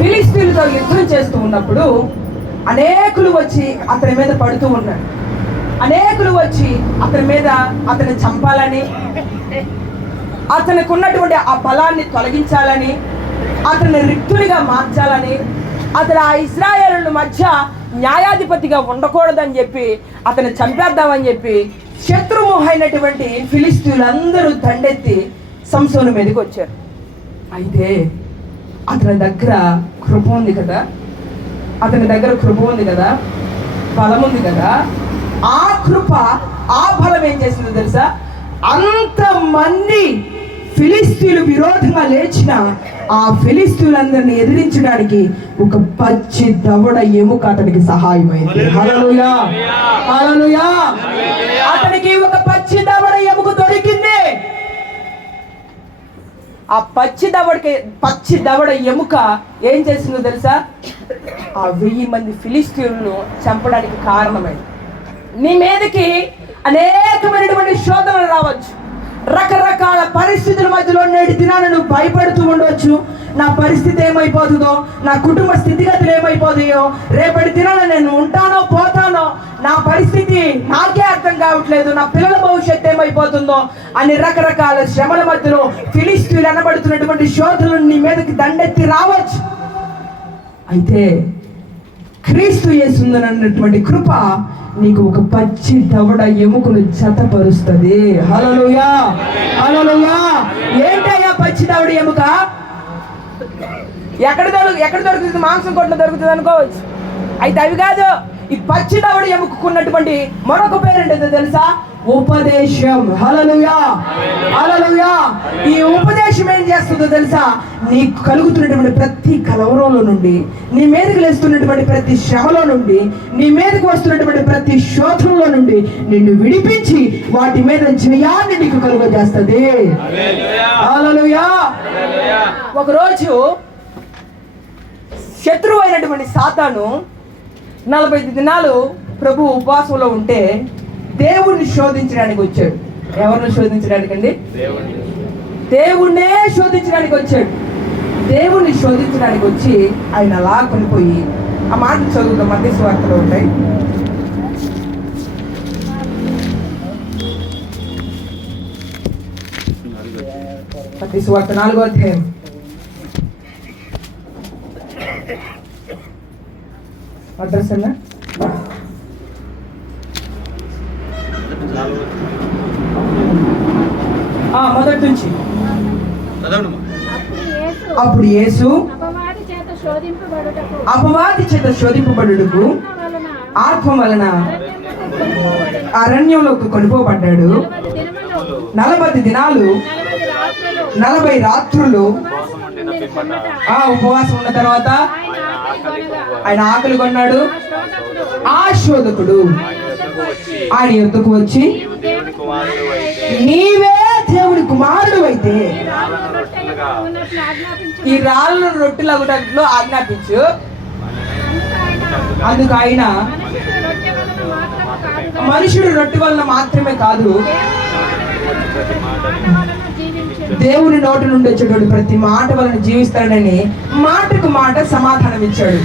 ఫిలిస్తీయులతో యుద్ధం చేస్తూ ఉన్నప్పుడు అనేకులు వచ్చి అతని మీద పడుతూ ఉన్నారు. అనేకులు వచ్చి అతని చంపాలని, అతనికి ఉన్నటువంటి ఆ బలాన్ని తొలగించాలని, అతన్ని రిక్తునిగా మార్చాలని, అతను ఆ ఇశ్రాయేలుల మధ్య న్యాయాధిపతిగా ఉండకూడదని చెప్పి అతన్ని చంపేద్దామని చెప్పి శత్రుముహైనటువంటి ఫిలిస్తీయులందరూ దండెత్తి సంసోను మీదకి వచ్చారు. అయితే అతని దగ్గర కృప ఉంది కదా, బలం ఉంది కదా. ఆ కృప, ఆ బలం ఏం చేసిందో తెలుసా? అంతమంది ఫిలిస్తీయులు విరోధంగా లేచిన ఆ ఫిలిస్తీయులందరినీ ఎదిరించడానికి ఒక పచ్చి దవడ ఎముక అతనికి సహాయమైంది. హల్లెలూయా, హల్లెలూయా. ఆ పచ్చి దవడ ఎముక ఏం చేసిందో తెలుసా? ఆ 1000 మంది ఫిలిస్తీయులను చంపడానికి కారణమైంది. నీ మీదకి అనేకమైనటువంటి శోధనలు రావచ్చు, రకరకాల పరిస్థితుల మధ్యలో నేటి దినాన నువ్వు భయపడుతూ ఉండవచ్చు. నా పరిస్థితి ఏమైపోతుందో, నా కుటుంబ స్థితిగతులు ఏమైపోతాయో, రేపటి దినాన నేను ఉంటానో పోతానో, నా పరిస్థితి నాకే అర్థం కావట్లేదు, నా పిల్లల భవిష్యత్తు ఏమైపోతుందో అని రకరకాల శ్రమల మధ్యలో ఫిలిస్తీయులు అనబడుతున్నటువంటి శోధనలు నీ మీదకి దండెత్తి రావచ్చు. అయితే క్రీస్తు యేసుందనటువంటి కృప నీకు ఒక పచ్చి దవడ ఎముకను జతపరుస్తుంది. హల్లెలూయా, హల్లెలూయా. ఏంటయ్యా పచ్చి దవడ ఎముక? ఎక్కడ దొరుకుతుంది? మాంసం కొట్లో దొరుకుతుంది అనుకోవచ్చు. అయితే అవి కాదు. ఈ పచ్చి దవడ ఎముకున్నటువంటి మరొక పేరేంటో తెలుసా? ఉపదేశం. హల్లెలూయా, హల్లెలూయా. ఈ ఉపదేశం ఏం చేస్తుందో తెలుసా? నీకు కలుగుతున్నటువంటి ప్రతి కలవరంలో నుండి, నీ మీదకి లేస్తున్నటువంటి ప్రతి శ్రమలో నుండి, నీ మీదకి వస్తున్నటువంటి ప్రతి శోధనలో నుండి నిన్ను విడిపించి వాటి మీద జయాన్ని నీకు కలుగజేస్తుంది. హల్లెలూయా. ఒకరోజు శత్రువు అయినటువంటి సాతాను 45 దినాలు ప్రభు ఉపవాసంలో ఉంటే దేవుణ్ణి శోధించడానికి వచ్చాడు. ఎవరిని శోధించడానికి అండి? దేవుణ్ణే శోధించడానికి వచ్చాడు. దేవుణ్ణి శోధించడానికి వచ్చి ఆయన అలా కొనిపోయి, ఆ మాట చదువుతాం, మత్తయి సువార్తలో ఉంటాయి. మత్తయి సువార్త 4వ అధ్యాయం. అడ్రస్ అన్నా మొదటి నుంచి. అప్పుడు యేసు అపవాది చేత శోధింపబడుటకు ఆత్మ వలన అరణ్యంలోకి కొనిపోబడ్డాడు. 40 దినాలు 40 రాత్రులు ఉపవాసం ఉన్న తర్వాత ఆయన ఆకలి కొన్నాడు. ఆ శోధకుడు ఆయన యొద్దకు వచ్చి, నీవే దేవుని కుమారుడు అయితే ఈ రాళ్ళను రొట్టెలగుటలో ఆజ్ఞాపించు. అందుకు ఆయన, మనుషుడు రొట్టె వలన మాత్రమే కాదు, దేవుని నోటి నుండి వచ్చేటువంటి ప్రతి మాట వలన జీవిస్తాడని మాటకు మాట సమాధానం ఇచ్చాడు.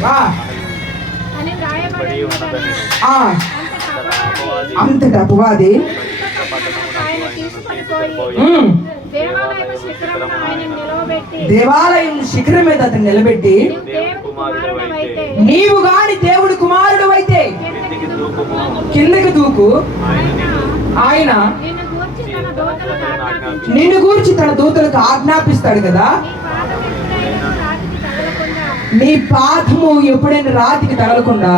అంతటా అపవాది దేవాలయం శిఖరం మీద అతను నిలబెట్టి, నీవు గాని దేవుడి కుమారుడు అయితే కిందకి దూకు, ఆయన నిన్ను గూర్చి తన దూతలకు ఆజ్ఞాపిస్తాడు కదా, నీ పాదము ఎప్పుడైనా రాతికి తగలకుండా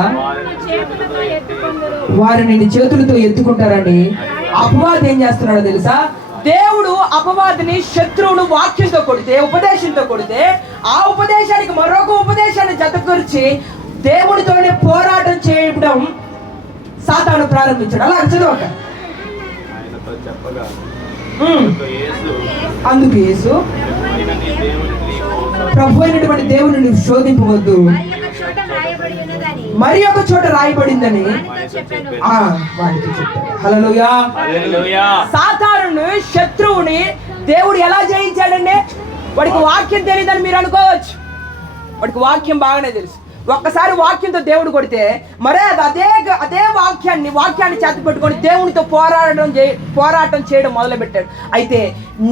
వారిని నీ చేతులతో ఎత్తుకుంటారని అపవాది ఏం చేస్తున్నాడో తెలుసా? దేవుడు అపవాదిని శత్రువును వాక్యంతో కొడితే, ఉపదేశంతో కొడితే, ఆ ఉపదేశానికి మరొక ఉపదేశాన్ని జతకూర్చి దేవుడితోనే పోరాటం చేయడం సాతాను ప్రారంభించాడు. అలా చదవక. అందుకు యేసు, ప్రభు అయినటువంటి దేవుని నువ్వు శోధింపవద్దు, మరి ఒక చోట రాయబడిందని వారికి చెప్పాడు. హల్లెలూయా. సాతానుని, శత్రువుని దేవుడు ఎలా జయించాడండి? వాడికి వాక్యం తెలియదని మీరు అనుకోవచ్చు. వాడికి వాక్యం బాగానే తెలుసు. ఒక్కసారి వాక్యంతో దేవుడు కొడితే మరే అదే వాక్యాన్ని చేత పెట్టుకొని దేవునితో పోరాటం చేయడం మొదలు పెట్టాడు. అయితే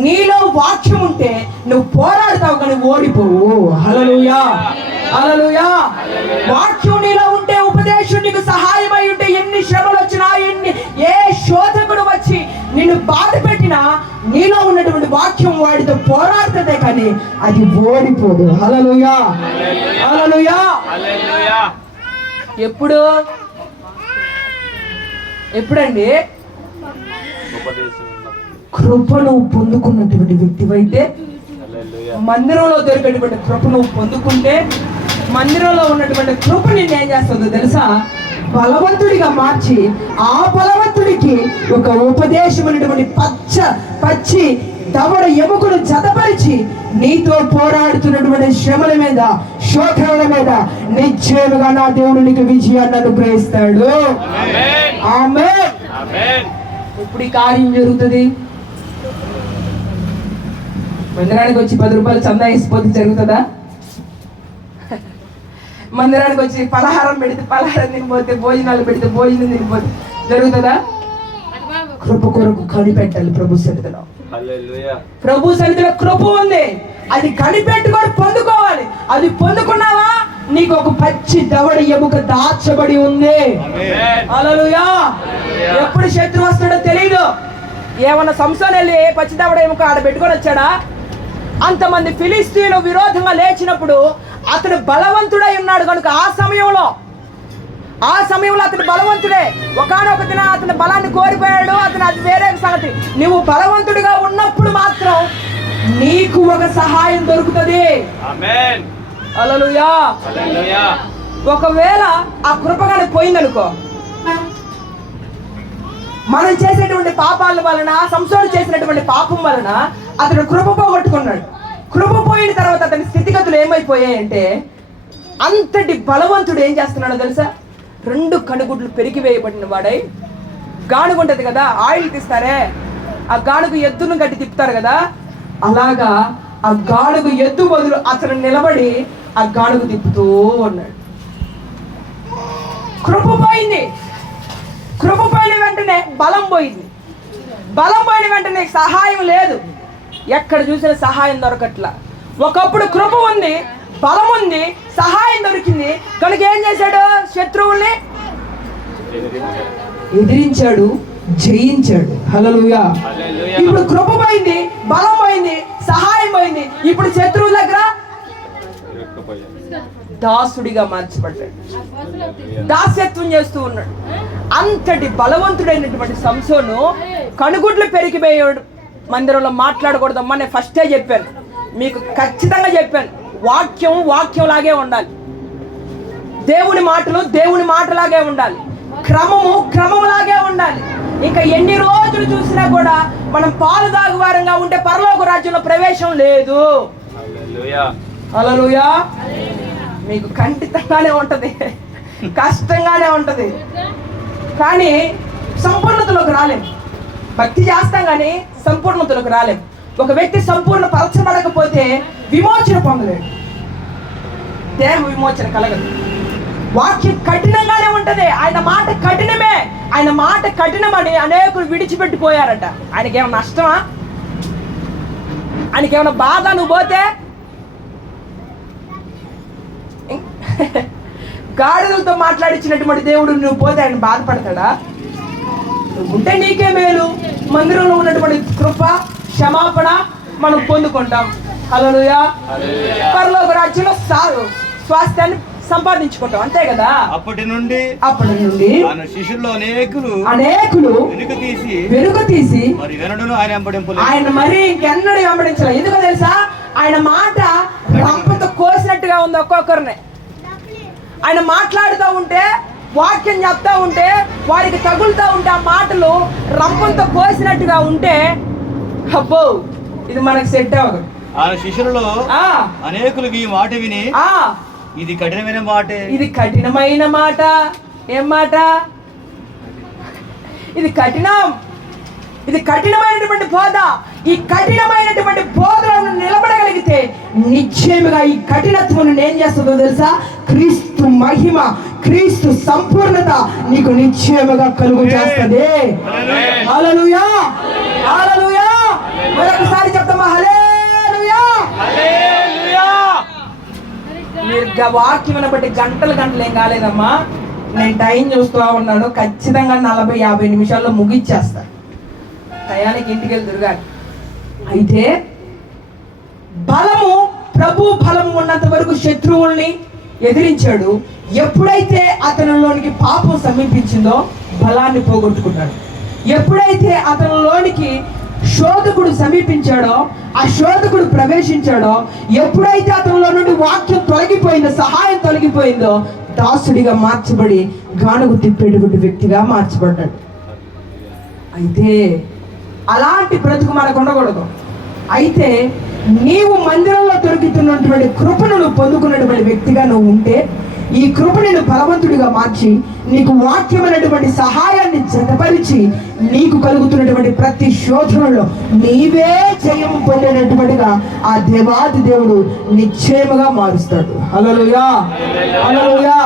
నీలో వాక్యం ఉంటే నువ్వు పోరాడతావు కానీ ఓడిపోవు. హల్లెలూయా, హల్లెలూయా. వాక్యం నీలో ఉంటే, ఉపదేశం నీకు సహాయమై ఉంటే, ఎన్ని శ్రమలు వచ్చినా, ఏ శోధకుడు వచ్చి నిన్ను బాధ పెట్టినా నీలో ఉన్నటువంటి వాక్యం వాడితో పోరాడుతుందే కానీ అది ఓడిపోదు. హల్లెలూయా, హల్లెలూయా. ఎప్పుడండి? కృపను పొందుకున్నటువంటి వ్యక్తివైతే, మందిరంలో దొరికేటువంటి కృపను పొందుకుంటే, మందిరంలో ఉన్నటువంటి కృప నిన్ను ఏం చేస్తుందో తెలుసా? బలవంతుడిగా మార్చి ఆ బలవంతుడికి ఒక ఉపదేశం అనేటువంటి పచ్చి దవడ ఎముకను జతపరిచి నీతో పోరాడుతున్నటువంటి శ్రమల మీద, శోధనల మీద నిశ్చయముగా నా దేవుడు నీకు విజయాన్ని అనుగ్రహిస్తాడు. ఆమేన్. ఇప్పుడు ఈ కార్యం జరుగుతుంది. మందిరానికి వచ్చి 10 రూపాయలు చందా వేసిపోతే జరుగుతుందా? మందిరానికి వచ్చి పలహారం పెడితే పలహారం తినిపోతే, భోజనాలు పెడితే భోజనం తినిపోతే జరుగుతుందా? కృప కొరకు కనిపెట్టాలి. ప్రభు సన్నిధిలో, ప్రభు సన్నిధిలో కృప ఉంది, అది కనిపెట్టుకొని పొందుకోవాలి. అది పొందుకున్నావా, నీకు ఒక పచ్చి దవడ ఎముక దాచబడి ఉంది. హల్లెలూయా. ఎప్పుడు శత్రువు వస్తాడో తెలియదు. ఏమన్నా సంసోను వెళ్ళి పచ్చి దవడ ఎముక ఆడ పెట్టుకొని వచ్చాడా? అంతమంది ఫిలిస్తీయులు విరోధంగా లేచినప్పుడు అతడు బలవంతుడై ఉన్నాడు కనుక ఆ సమయంలో అతను బలవంతుడే. ఒకానొక దిన అతని బలాన్ని కోల్పోయాడు. అతను అది వేరే సంగతి. నువ్వు బలవంతుడిగా ఉన్నప్పుడు మాత్రం నీకు ఒక సహాయం దొరుకుతుంది. హల్లెలూయా. ఒకవేళ ఆ కృపగానే పోయిందనుకో, మనం చేసేటువంటి పాపాల వలన, సంసోను చేసినటువంటి పాపం వలన అతడు కృప పోగొట్టుకున్నాడు. కృప పోయిన తర్వాత అతని స్థితిగతులు ఏమైపోయాయంటే, అంతటి బలవంతుడు ఏం చేస్తున్నాడో తెలుసా? 2 కనుగుడ్లు పెరిగివేయబడిన వాడై, గానుగు ఉంటుంది కదా, ఆయిల్ తీస్తారే, ఆ గానుగు ఎద్దును గట్టి తిప్పుతారు కదా, అలాగా ఆ గానుగు ఎద్దు బదులు అతను నిలబడి ఆ గానుగు తిప్పుతూ ఉన్నాడు. కృప పోయింది. కృప పోయిన వెంటనే బలం పోయింది. బలం పోయిన వెంటనే సహాయం లేదు. ఎక్కడ చూసిన సహాయం దొరకట్లా. ఒకప్పుడు కృప ఉంది, బలం ఉంది, సహాయం దొరికింది కనుక ఏం చేశాడు? శత్రువుల్ని ఎదిరించాడు, జయించాడు. హల్లెలూయా. ఇప్పుడు కృప పోయింది, బలం పోయింది, సహాయం పోయింది. ఇప్పుడు శత్రువుల దగ్గర దాసుడిగా మార్చబడ్డాడు, దాస్యత్వం చేస్తూ ఉన్నాడు. అంతటి బలవంతుడైనటువంటి సంసోను కనుగుడ్లు పెరిగిపోయాడు. మందిరంలో మాట్లాడకూడదమ్మా, నేను ఫస్టే చెప్పాను మీకు, ఖచ్చితంగా చెప్పాను. వాక్యం లాగే ఉండాలి. దేవుని మాటలు దేవుని మాటలాగే ఉండాలి. క్రమం లాగే ఉండాలి. ఇంకా ఎన్ని రోజులు చూసినా కూడా మనం పాలు దాగువారంగా ఉంటే పరలోక రాజ్యంలో ప్రవేశం లేదు. హల్లెలూయా. మీకు ఖండితంగానే ఉంటది, కష్టంగానే ఉంటది, కానీ సంపూర్ణతలోకి రాలేము. భక్తి చేస్తాం కానీ సంపూర్ణతలోకి రాలేము. ఒక వ్యక్తి సంపూర్ణ పరచబడకపోతే విమోచన పొందలేడు, దేహ విమోచన కలగదు. వాక్యం కఠినంగానే ఉంటది. ఆయన మాట కఠినమే. ఆయన మాట కఠినమని అనేకులు విడిచిపెట్టిపోయారట. ఆయనకేమైనా నష్టమా? ఆయనకేమైనా బాధ? నువ్వు పోతే గాడిదలతో మాట్లాడించినటువంటి దేవుడు నువ్వు పోతే ఆయన బాధపడతాడా? నువ్వు ఉంటే నీకే మేలు. మందిరంలో ఉన్నటువంటి కృప, క్షమాపణ మనం పొందుకుంటాం. హల్లెలూయా. పరలోక రాజ్యంలో స్వాస్థ్యాన్ని సంపాదించుకుంటాం, అంతే కదా. అప్పటి నుండి ఆయన శిష్యుల్లో అనేకులు వెనుక తీసి ఆయన మరి ఇంకెన్నడూ వెంబడించలేదు. ఎందుకో తెలుసా? ఆయన మాట రంపతో కోసినట్టుగా ఉంది. ఒక్కొక్కరిని ఆయన మాట్లాడుతూ ఉంటే, వాక్యం చెప్తా ఉంటే, వారికి తగులుతూ ఉంటే ఆ మాటలు రంపంతో కోసినట్టుగా ఉంటే, అబ్బో ఇది మనకు సెట్ అవ్వదు. ఆయన శిష్యులలో అనేకులు ఈ మాట విని, ఇది కఠినమైన మాట, ఇది కఠినమైన మాట. ఏం మాట? ఇది కఠినం, ఇది కఠినమైనటువంటి బోధ. ఈ కఠినమైనటువంటి బోధలను నిలబడగలిగితే నిశ్చయముగా ఈ కఠినత్వం ఏం చేస్తుందో తెలుసా? క్రీస్తు మహిమ, క్రీస్తు సంపూర్ణత నీకు నిశ్చయముగా కలుగు చేస్తుంది. హల్లెలూయా. హల్లెలూయా. మరొకసారి చెప్తామా? హల్లెలూయా. హల్లెలూయా. మీరు వాక్యం బట్టి గంటలు ఏం కాలేదమ్మా. నేను టైం చూస్తూ ఉన్నాను. ఖచ్చితంగా 40-50 నిమిషాల్లో ముగిచ్చేస్తా. టయానికి ఇంటికి వెళ్ళి తిరగాలి. అయితే బలము, ప్రభు బలము ఉన్నంత వరకు శత్రువుల్ని ఎదిరించాడు. ఎప్పుడైతే అతనిలోనికి పాపం సమీపించిందో బలాన్ని పోగొట్టుకున్నాడు. ఎప్పుడైతే అతనిలోనికి శోధకుడు సమీపించాడో, ఆ శోధకుడు ప్రవేశించాడో, ఎప్పుడైతే అతనిలో నుండి వాక్యం తొలగిపోయిందో, సహాయం తొలగిపోయిందో, దాసుడిగా మార్చబడి గానుగు తిప్పేటువంటి వ్యక్తిగా మార్చబడ్డాడు. అయితే అలాంటి బ్రతుకు మనకు ఉండకూడదు. అయితే నీవు మందిరంలో దొరుకుతున్నటువంటి కృపను నువ్వు పొందుకున్నటువంటి వ్యక్తిగా నువ్వు ఉంటే, ఈ కృప నేను బలవంతుడిగా మార్చి నీకు వాక్యమైనటువంటి సహాయాన్ని జతపరిచి నీకు కలుగుతున్నటువంటి ప్రతి శోధనలో నీవే జయం పొందేటటువంటిగా ఆ దేవాది దేవుడు నిశ్చయముగా మారుస్తాడు. హల్లెలూయా, హల్లెలూయా.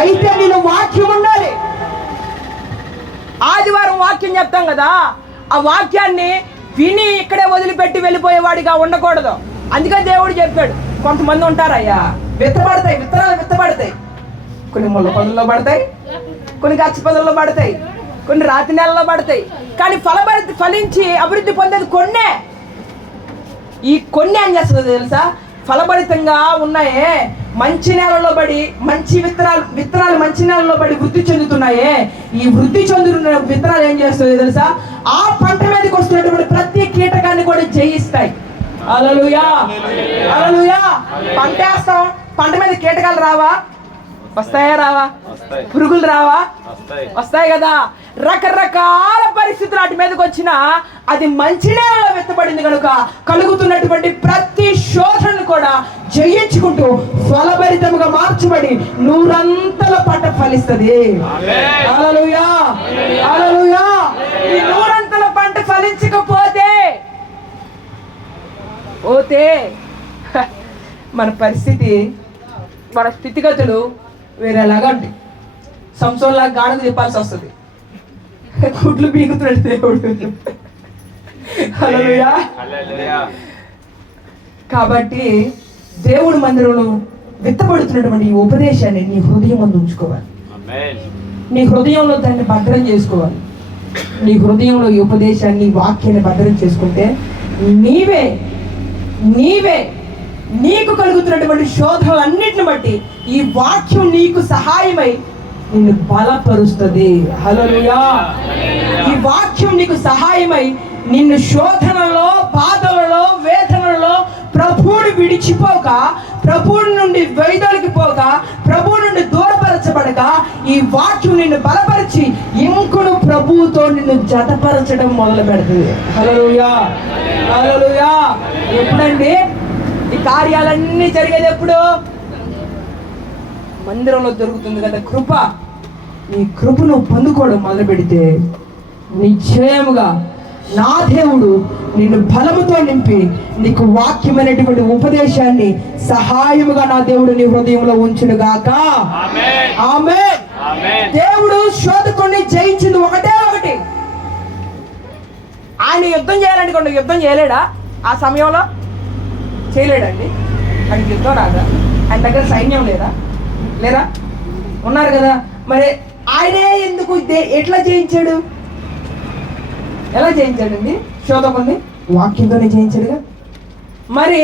అయితే నేను వాక్యం ఉండాలి. ఆదివారం వాక్యం చెప్తాం కదా, ఆ వాక్యాన్ని విని ఇక్కడే వదిలిపెట్టి వెళ్ళిపోయేవాడిగా ఉండకూడదు. అందుకని దేవుడు చెప్పాడు, కొంతమంది ఉంటారయ్యా, విత్తనాలు విత్తబడతాయి, కొన్ని ముళ్ళ పొదల్లో పడతాయి, కొన్ని గచ్చ పొదల్లో పడతాయి, కొన్ని రాతి నెలలో పడతాయి. కానీ ఫలించి అభివృద్ధి పొందేది కొన్నే. ఈ కొన్ని ఏం చేస్తుందో తెలుసా? ఫలభరితంగా ఉన్నాయే, మంచి నేలలో పడి మంచి విత్తనాలు మంచి నేలలో పడి వృద్ధి చెందుతున్నాయే. ఈ వృద్ధి చెందుతున్న విత్తనాలు ఏం చేస్తుందో తెలుసా? ఆ పంట మీదకి వస్తున్నటువంటి ప్రతి కీటకాన్ని కూడా జయిస్తాయి. హల్లెలూయా, హల్లెలూయా. పంట వేస్తాం, పంట మీద కీటకాలు రావా? వస్తాయా? రావా? పురుగులు రావా? వస్తాయి కదా. రకరకాల పరిస్థితులు వాటి మీదకి వచ్చినా అది మంచి నేలలో విత్తబడింది కనుక కలుగుతున్నటువంటి ప్రతి శోధనను కూడా జయించుకుంటూ ఫలభరితముగా మార్చబడి నూరంతల పంట ఫలిస్తుంది. హల్లెలూయా, హల్లెలూయా. ఈ నూరంతల పంట ఫలించకపోతే మన పరిస్థితి, మన స్థితిగతులు వేరేలాగా ఉంటాయి. సంసోన్లాగా గాడుకు చెప్పాల్సి వస్తుంది. గుడ్లు పీకుతున్నాడు దేవుడు. హల్లెలూయా. కాబట్టి దేవుడి మందిరంలో విత్తబడుతున్నటువంటి ఈ ఉపదేశాన్ని నీ హృదయం ముందు ఉంచుకోవాలి. నీ హృదయంలో దాన్ని భద్రం చేసుకోవాలి. నీ హృదయంలో ఈ ఉపదేశాన్ని, వాక్యాన్ని భద్రం చేసుకుంటే నీవే నీకు కలుగుతున్నటువంటి శోధనలన్నిటిని బట్టి ఈ వాక్యం నీకు సహాయమై నిన్ను బలపరుస్తుంది. హల్లెలూయా. ఈ వాక్యం నీకు సహాయమై నిన్ను శోధనలో, బాధలలో, వేదనలో ప్రభువుని విడిచిపోక, ప్రభువు నుండి వైదొలికి పోక, ప్రభువు నుండి దూరపరచబడక ఈ వాక్యం నిన్ను బలపరిచి ఇంకుడు ప్రభువుతో నిన్ను జతపరచడం మొదలు పెడుతుంది. హల్లెలూయా, హల్లెలూయా. ఎప్పుడండి ఈ కార్యాలన్నీ జరిగేది? ఎప్పుడు? మందిరంలో దొరుకుతుంది కదా కృప. ఈ కృపను పొందుకోవడం మొదలు పెడితే నిశ్చయముగా నా దేవుడు నిన్ను బలముతో నింపి నీకు వాక్యమైనటువంటి ఉపదేశాన్ని సహాయముగా నా దేవుడు నీ హృదయంలో ఉంచును గాక. ఆమేన్. దేవుడు శోధకుడిని జయించింది ఒకటే. ఆయన యుద్ధం చేయాలనుకోండి, యుద్ధం చేయలేడా? ఆ సమయంలో చేయలేడండి. ఆయనకి యుద్ధం రాదా? ఆయన దగ్గర సైన్యం లేరా? ఉన్నారు కదా. మరి ఆయనే ఎందుకు ఎట్లా జయించాడు? ఎలా జయించాడండి శోధకుడిని? వాక్యంతోనే జయించాడుగా. మరి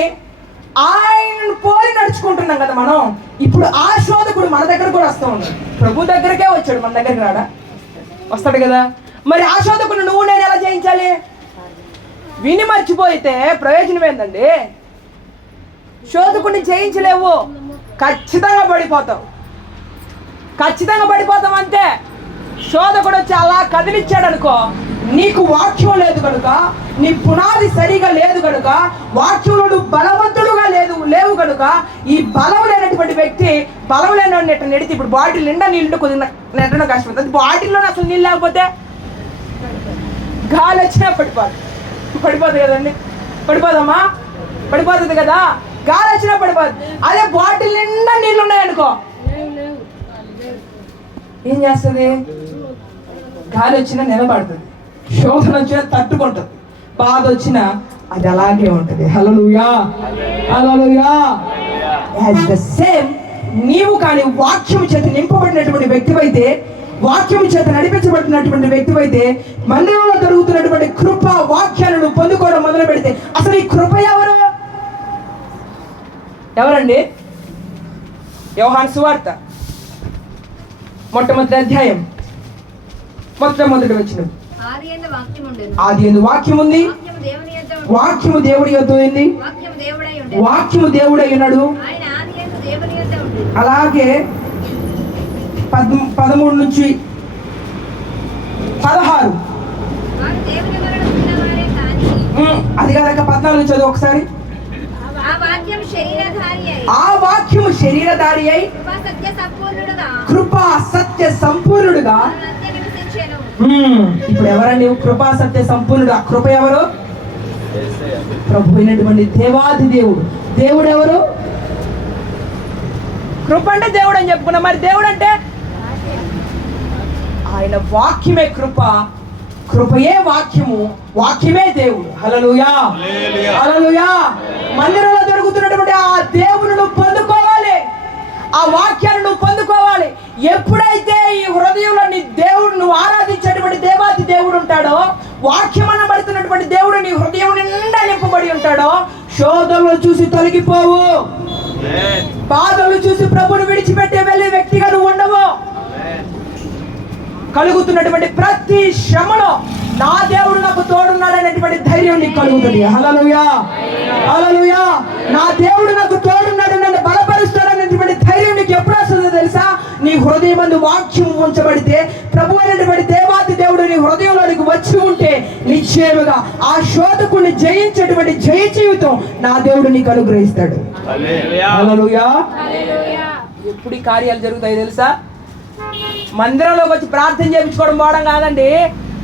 ఆయనను పోలి నడుచుకుంటున్నాం కదా మనం. ఇప్పుడు ఆ శోధకుడు మన దగ్గర కూడా వస్తూ ఉన్నాడు. ప్రభు దగ్గరకే వచ్చాడు, మన దగ్గరికి రాడా? వస్తాడు కదా. మరి ఆ శోధకుడు నువ్వు నేను ఎలా జయించాలి? విని మర్చిపోయితే ప్రయోజనం ఏందండి? శోధకుడిని జయించలేవు. ఖచ్చితంగా పడిపోతాం అంతే. శోధకుడు వచ్చి అలా కదిలిచ్చాడు అనుకో, నీకు వాక్యం లేదు కనుక, నీ పునాది సరిగా లేదు కనుక, వాక్యంలో బలవంతుడుగా లేవు కనుక, ఈ బలం లేనటువంటి వ్యక్తి, బలం లేని నెట్ట నెడితే ఇప్పుడు బాటిల్ నిండా నీళ్ళు కొద్దిగా నెట్టడం కష్టపడుతుంది. బాటిల్లో అసలు నీళ్ళు లేకపోతే గాలి వచ్చినా పడిపోతుంది కదండి. పడిపోదమ్మా? పడిపోతుంది కదా. గాలి వచ్చినా పడిపోతుంది. అదే బాటిల్ నిండా నీళ్ళు ఉన్నాయనుకో, ఏం చేస్తుంది? గాలి వచ్చినా నిలబడుతుంది, శోధన వచ్చినా తట్టుకుంటుంది, బాధ వచ్చినా అది అలాగే ఉంటుంది. హల్లెలూయా, హల్లెలూయా. యాజ్ ద సేమ్ నీవు కానీ వాక్యం చేత నింపబడినటువంటి వ్యక్తివైతే, వాక్యం చేత నడిపించబడినటువంటి వ్యక్తివైతే, మందిరంలో జరుగుతున్నటువంటి కృప వాక్యాలను పొందుకోవడం మొదలు పెడితే, అసలు ఈ కృప ఎవరండి? యోహాను సువార్త మొట్టమొదటి అధ్యాయం మొట్టమొదటి వచనం. ఆది యందు వాక్యం ఉంది, వాక్యము దేవుడి యొద్ద ఉంది, వాక్యము దేవుడై ఉన్నాడు. అలాగే 13 నుంచి 16 అది కాదక్క 14 చదువు ఒకసారి. ఆ వాక్యం శరీరధారి అయి ఆ వాక్యము శరీరధారి అయి కృపా సత్య సంపూర్ణుడుగా కృపా సత్య సంపూర్ణుడుగా మన మధ్య నివసించెను. ఇప్పుడు ఎవరండి కృపా సత్య సంపూర్ణుడు? ఆ కృప ఎవరు? ప్రభు అయినటువంటి దేవాది దేవుడు. దేవుడు ఎవరు? కృప అంటే దేవుడు అని చెప్పుకున్నాం. మరి దేవుడు అంటే ఆయన వాక్యమే కృప, కృపయే వాక్యము, వాక్యమే దేవుడు. హల్లెలూయా హల్లెలూయా. మందిరంలో దొరుకుతున్నటువంటి ఆ దేవుని నువ్వు పొందుకోవాలి, ఆ వాక్యాన్ని నువ్వు పొందుకోవాలి. ఎప్పుడైతే ఈ హృదయంలో నీ దేవుడు నువ్వు ఆరాధించేటువంటి దేవాది దేవుడు ఉంటాడో, వాక్యం అనబడుతున్నటువంటి దేవుడు నీ హృదయం నిండా నింపబడి ఉంటాడో, శోధనలు చూసి తొలగిపోవు, బాధలు చూసి ప్రభుని విడిచిపెట్టే వెళ్ళే వ్యక్తిగా నువ్వు ఉండవు. కలుగుతున్నటువంటి ప్రతి శ్రమలో నా దేవుడు నాకు తోడున్నాడనేటువంటి ధైర్యం నీకు కలుగుతుంది. హల్లెలూయా హల్లెలూయా. నా దేవుడు నాకు తోడున్నాడు, నన్ను బలపరుస్తాడనేటువంటి ధైర్యం నీకు ఎప్పుడు వస్తుందో తెలుసా? నీ హృదయం అందు వాక్యం ఉంచబడితే, ప్రభు అయినటువంటి దేవాది దేవుడు నీ హృదయంలోనికి వచ్చి ఉంటే నిశ్చయముగా ఆ శోధకుని జయించేటువంటి జయ జీవితం నా దేవుడు నీకు అనుగ్రహిస్తాడు. హల్లెలూయా. ఎప్పుడు ఈ కార్యాలు జరుగుతాయి తెలుసా? మందిరంలోకి వచ్చి ప్రార్థన చేయించుకోవడం పోవడం కాదండి.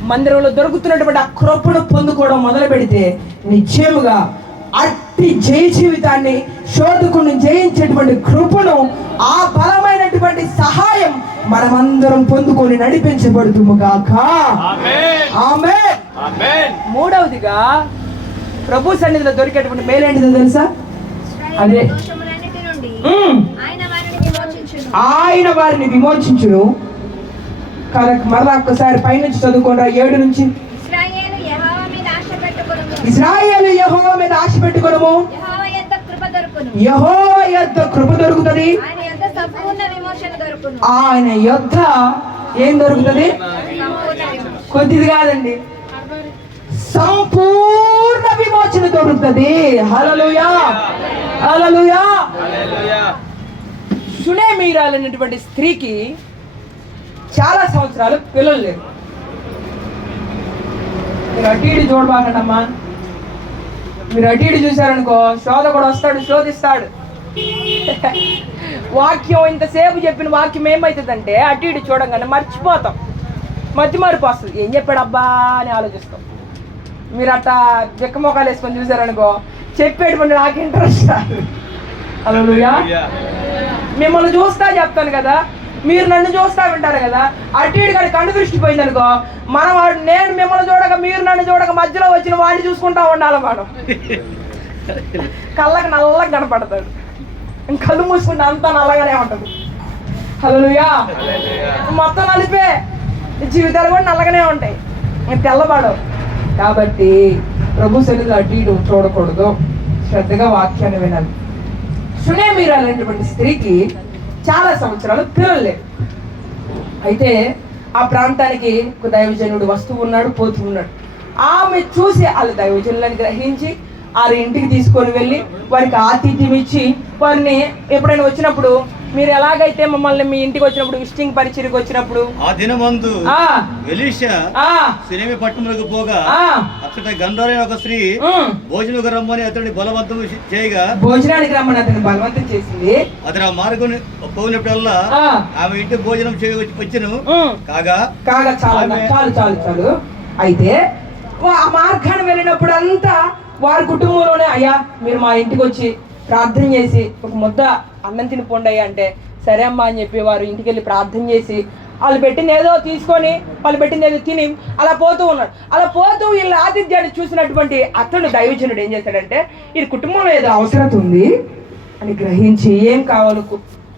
మందిరంలో దొరుకుతున్నటువంటి ఆ కృపను పొందుకోవడం మొదలు పెడితే నిశ్చయముగా అట్టి జయ జీవితాన్ని, శోధకుని జయించేటువంటి కృపను, ఆ బలమైనటువంటి సహాయం మనమందరం పొందుకొని నడిపించబడుతుము గాక. ఆమేన్. మూడవదిగా ప్రభు సన్నిధిలో దొరికేటువంటి మేలేంటిదో తెలుసా? అదే దోషములన్నిటి నుండి ఆయన వారిని విమోచించును. మరలా ఒక్కసారి పైనుంచి చదువుకోండి 7 నుంచి. ఇశ్రాయేలు యెహోవా మీద ఆశ పెట్టుకొనుము, ఇశ్రాయేలు యెహోవా మీద ఆశ పెట్టుకొనుము, యెహోవా యొద్ద కృప దొరుకును, యెహోవా యొద్ద కృప దొరుకుతుంది, ఆయన యొద్ద సంపూర్ణ విమోచన దొరుకును. ఆయన యొద్ద ఏం దొరుకుతుంది? కొద్దిది కాదండి, సంపూర్ణ విమోచన దొరుకుతుంది. హల్లెలూయా హల్లెలూయా. షూనేమీరాలైనటువంటి స్త్రీకి చాలా సంవత్సరాలు పిల్లలు లేరు. మీరు అటు ఇటు చూడబాకండమ్మా. మీరు అటు ఇటు చూశారనుకో, శోధకుడు వస్తాడు, శోధిస్తాడు. వాక్యం ఇంతసేపు చెప్పిన వాక్యం ఏమవుతుందంటే అటు ఇటు చూడంగానే మర్చిపోతాం, మర్పు వస్తుంది. ఏం చెప్పాడు అబ్బా అని ఆలోచిస్తాం. మీరు అట్టా చెక్క మొక్కలు వేసుకొని చూసారనుకో, చెప్పేటువంటి నాకు ఇంట్రెస్ట్ రాదు. హల్లెలూయా. మిమ్మల్ని చూస్తా చెప్తాను కదా, మీరు నన్ను చూస్తా వింటారు కదా. అటు ఇటు కానీ కన్ను దృష్టి పోయిందనుకో, నేను మిమ్మల్ని చూడక మీరు నన్ను చూడక మధ్యలో వచ్చిన వాడిని చూసుకుంటా ఉండాలి. మనం కళ్ళకి నల్లగా కనపడతాడు, కళ్ళు మూసుకుంటే అంతా నల్లగానే ఉంటుంది. హల్లెలూయా. మొత్తం నలిపే జీవితాలు కూడా నల్లగానే ఉంటాయి, తెల్లబడవు. కాబట్టి ప్రభు సన్నిధిలో అటు ఇటు చూడకూడదు, శ్రద్ధగా వాక్యాన్ని వినాలి. షూనేమీరాలైనటువంటి స్త్రీకి చాలా సంవత్సరాలు పిల్లలు లేరు. అయితే ఆ ప్రాంతానికి ఒక దైవజనుడు వస్తూ ఉన్నాడు, పోతూ ఉన్నాడు. ఆమె చూసి వాళ్ళ దైవజనులను గ్రహించి వారి ఇంటికి తీసుకొని వెళ్ళి వారికి ఆతిథ్యం ఇచ్చి, వారిని ఎప్పుడైనా వచ్చినప్పుడు, మీరు ఎలాగైతే మమ్మల్ని మీ ఇంటికి వచ్చినప్పుడు విజిటింగ్ పరిచర్యకి వచ్చినప్పుడు ఆ దినమందు ఎలీషా షూనేమి పట్టణంలోకి పోగా అచ్చట గంధరైన ఒక స్త్రీ భోజనకు రమ్మని అతడిని బలవంతం చేయగా, భోజనానికి రమ్మని అతన్ని బలవంతం చేసింది. అతను ఆ మార్గం పోయినప్పుడల్లా ఆమె ఇంటి భోజనం వచ్చను. కాగా చాలు చాలు చాలు చాలు. అయితే ఆ మార్గాన్ని వెళ్ళినప్పుడు అంతా వారి కుటుంబంలోనే, అయ్యా మీరు మా ఇంటికి వచ్చి ప్రార్థన చేసి ఒక ముద్ద అన్నం తినిపోండి అయ్యా అంటే, సరే అమ్మా అని చెప్పి వారు ఇంటికి వెళ్ళి ప్రార్థన చేసి వాళ్ళు పెట్టింది ఏదో తీసుకొని, వాళ్ళు పెట్టింది ఏదో తిని అలా పోతూ ఉన్నాడు. అలా పోతూ వీళ్ళ ఆతిథ్యాన్ని చూసినటువంటి అతడు దైవజనుడు ఏం చేశాడంటే, ఈ కుటుంబంలో ఏదో అవసరత ఉంది అని గ్రహించి ఏం కావాలో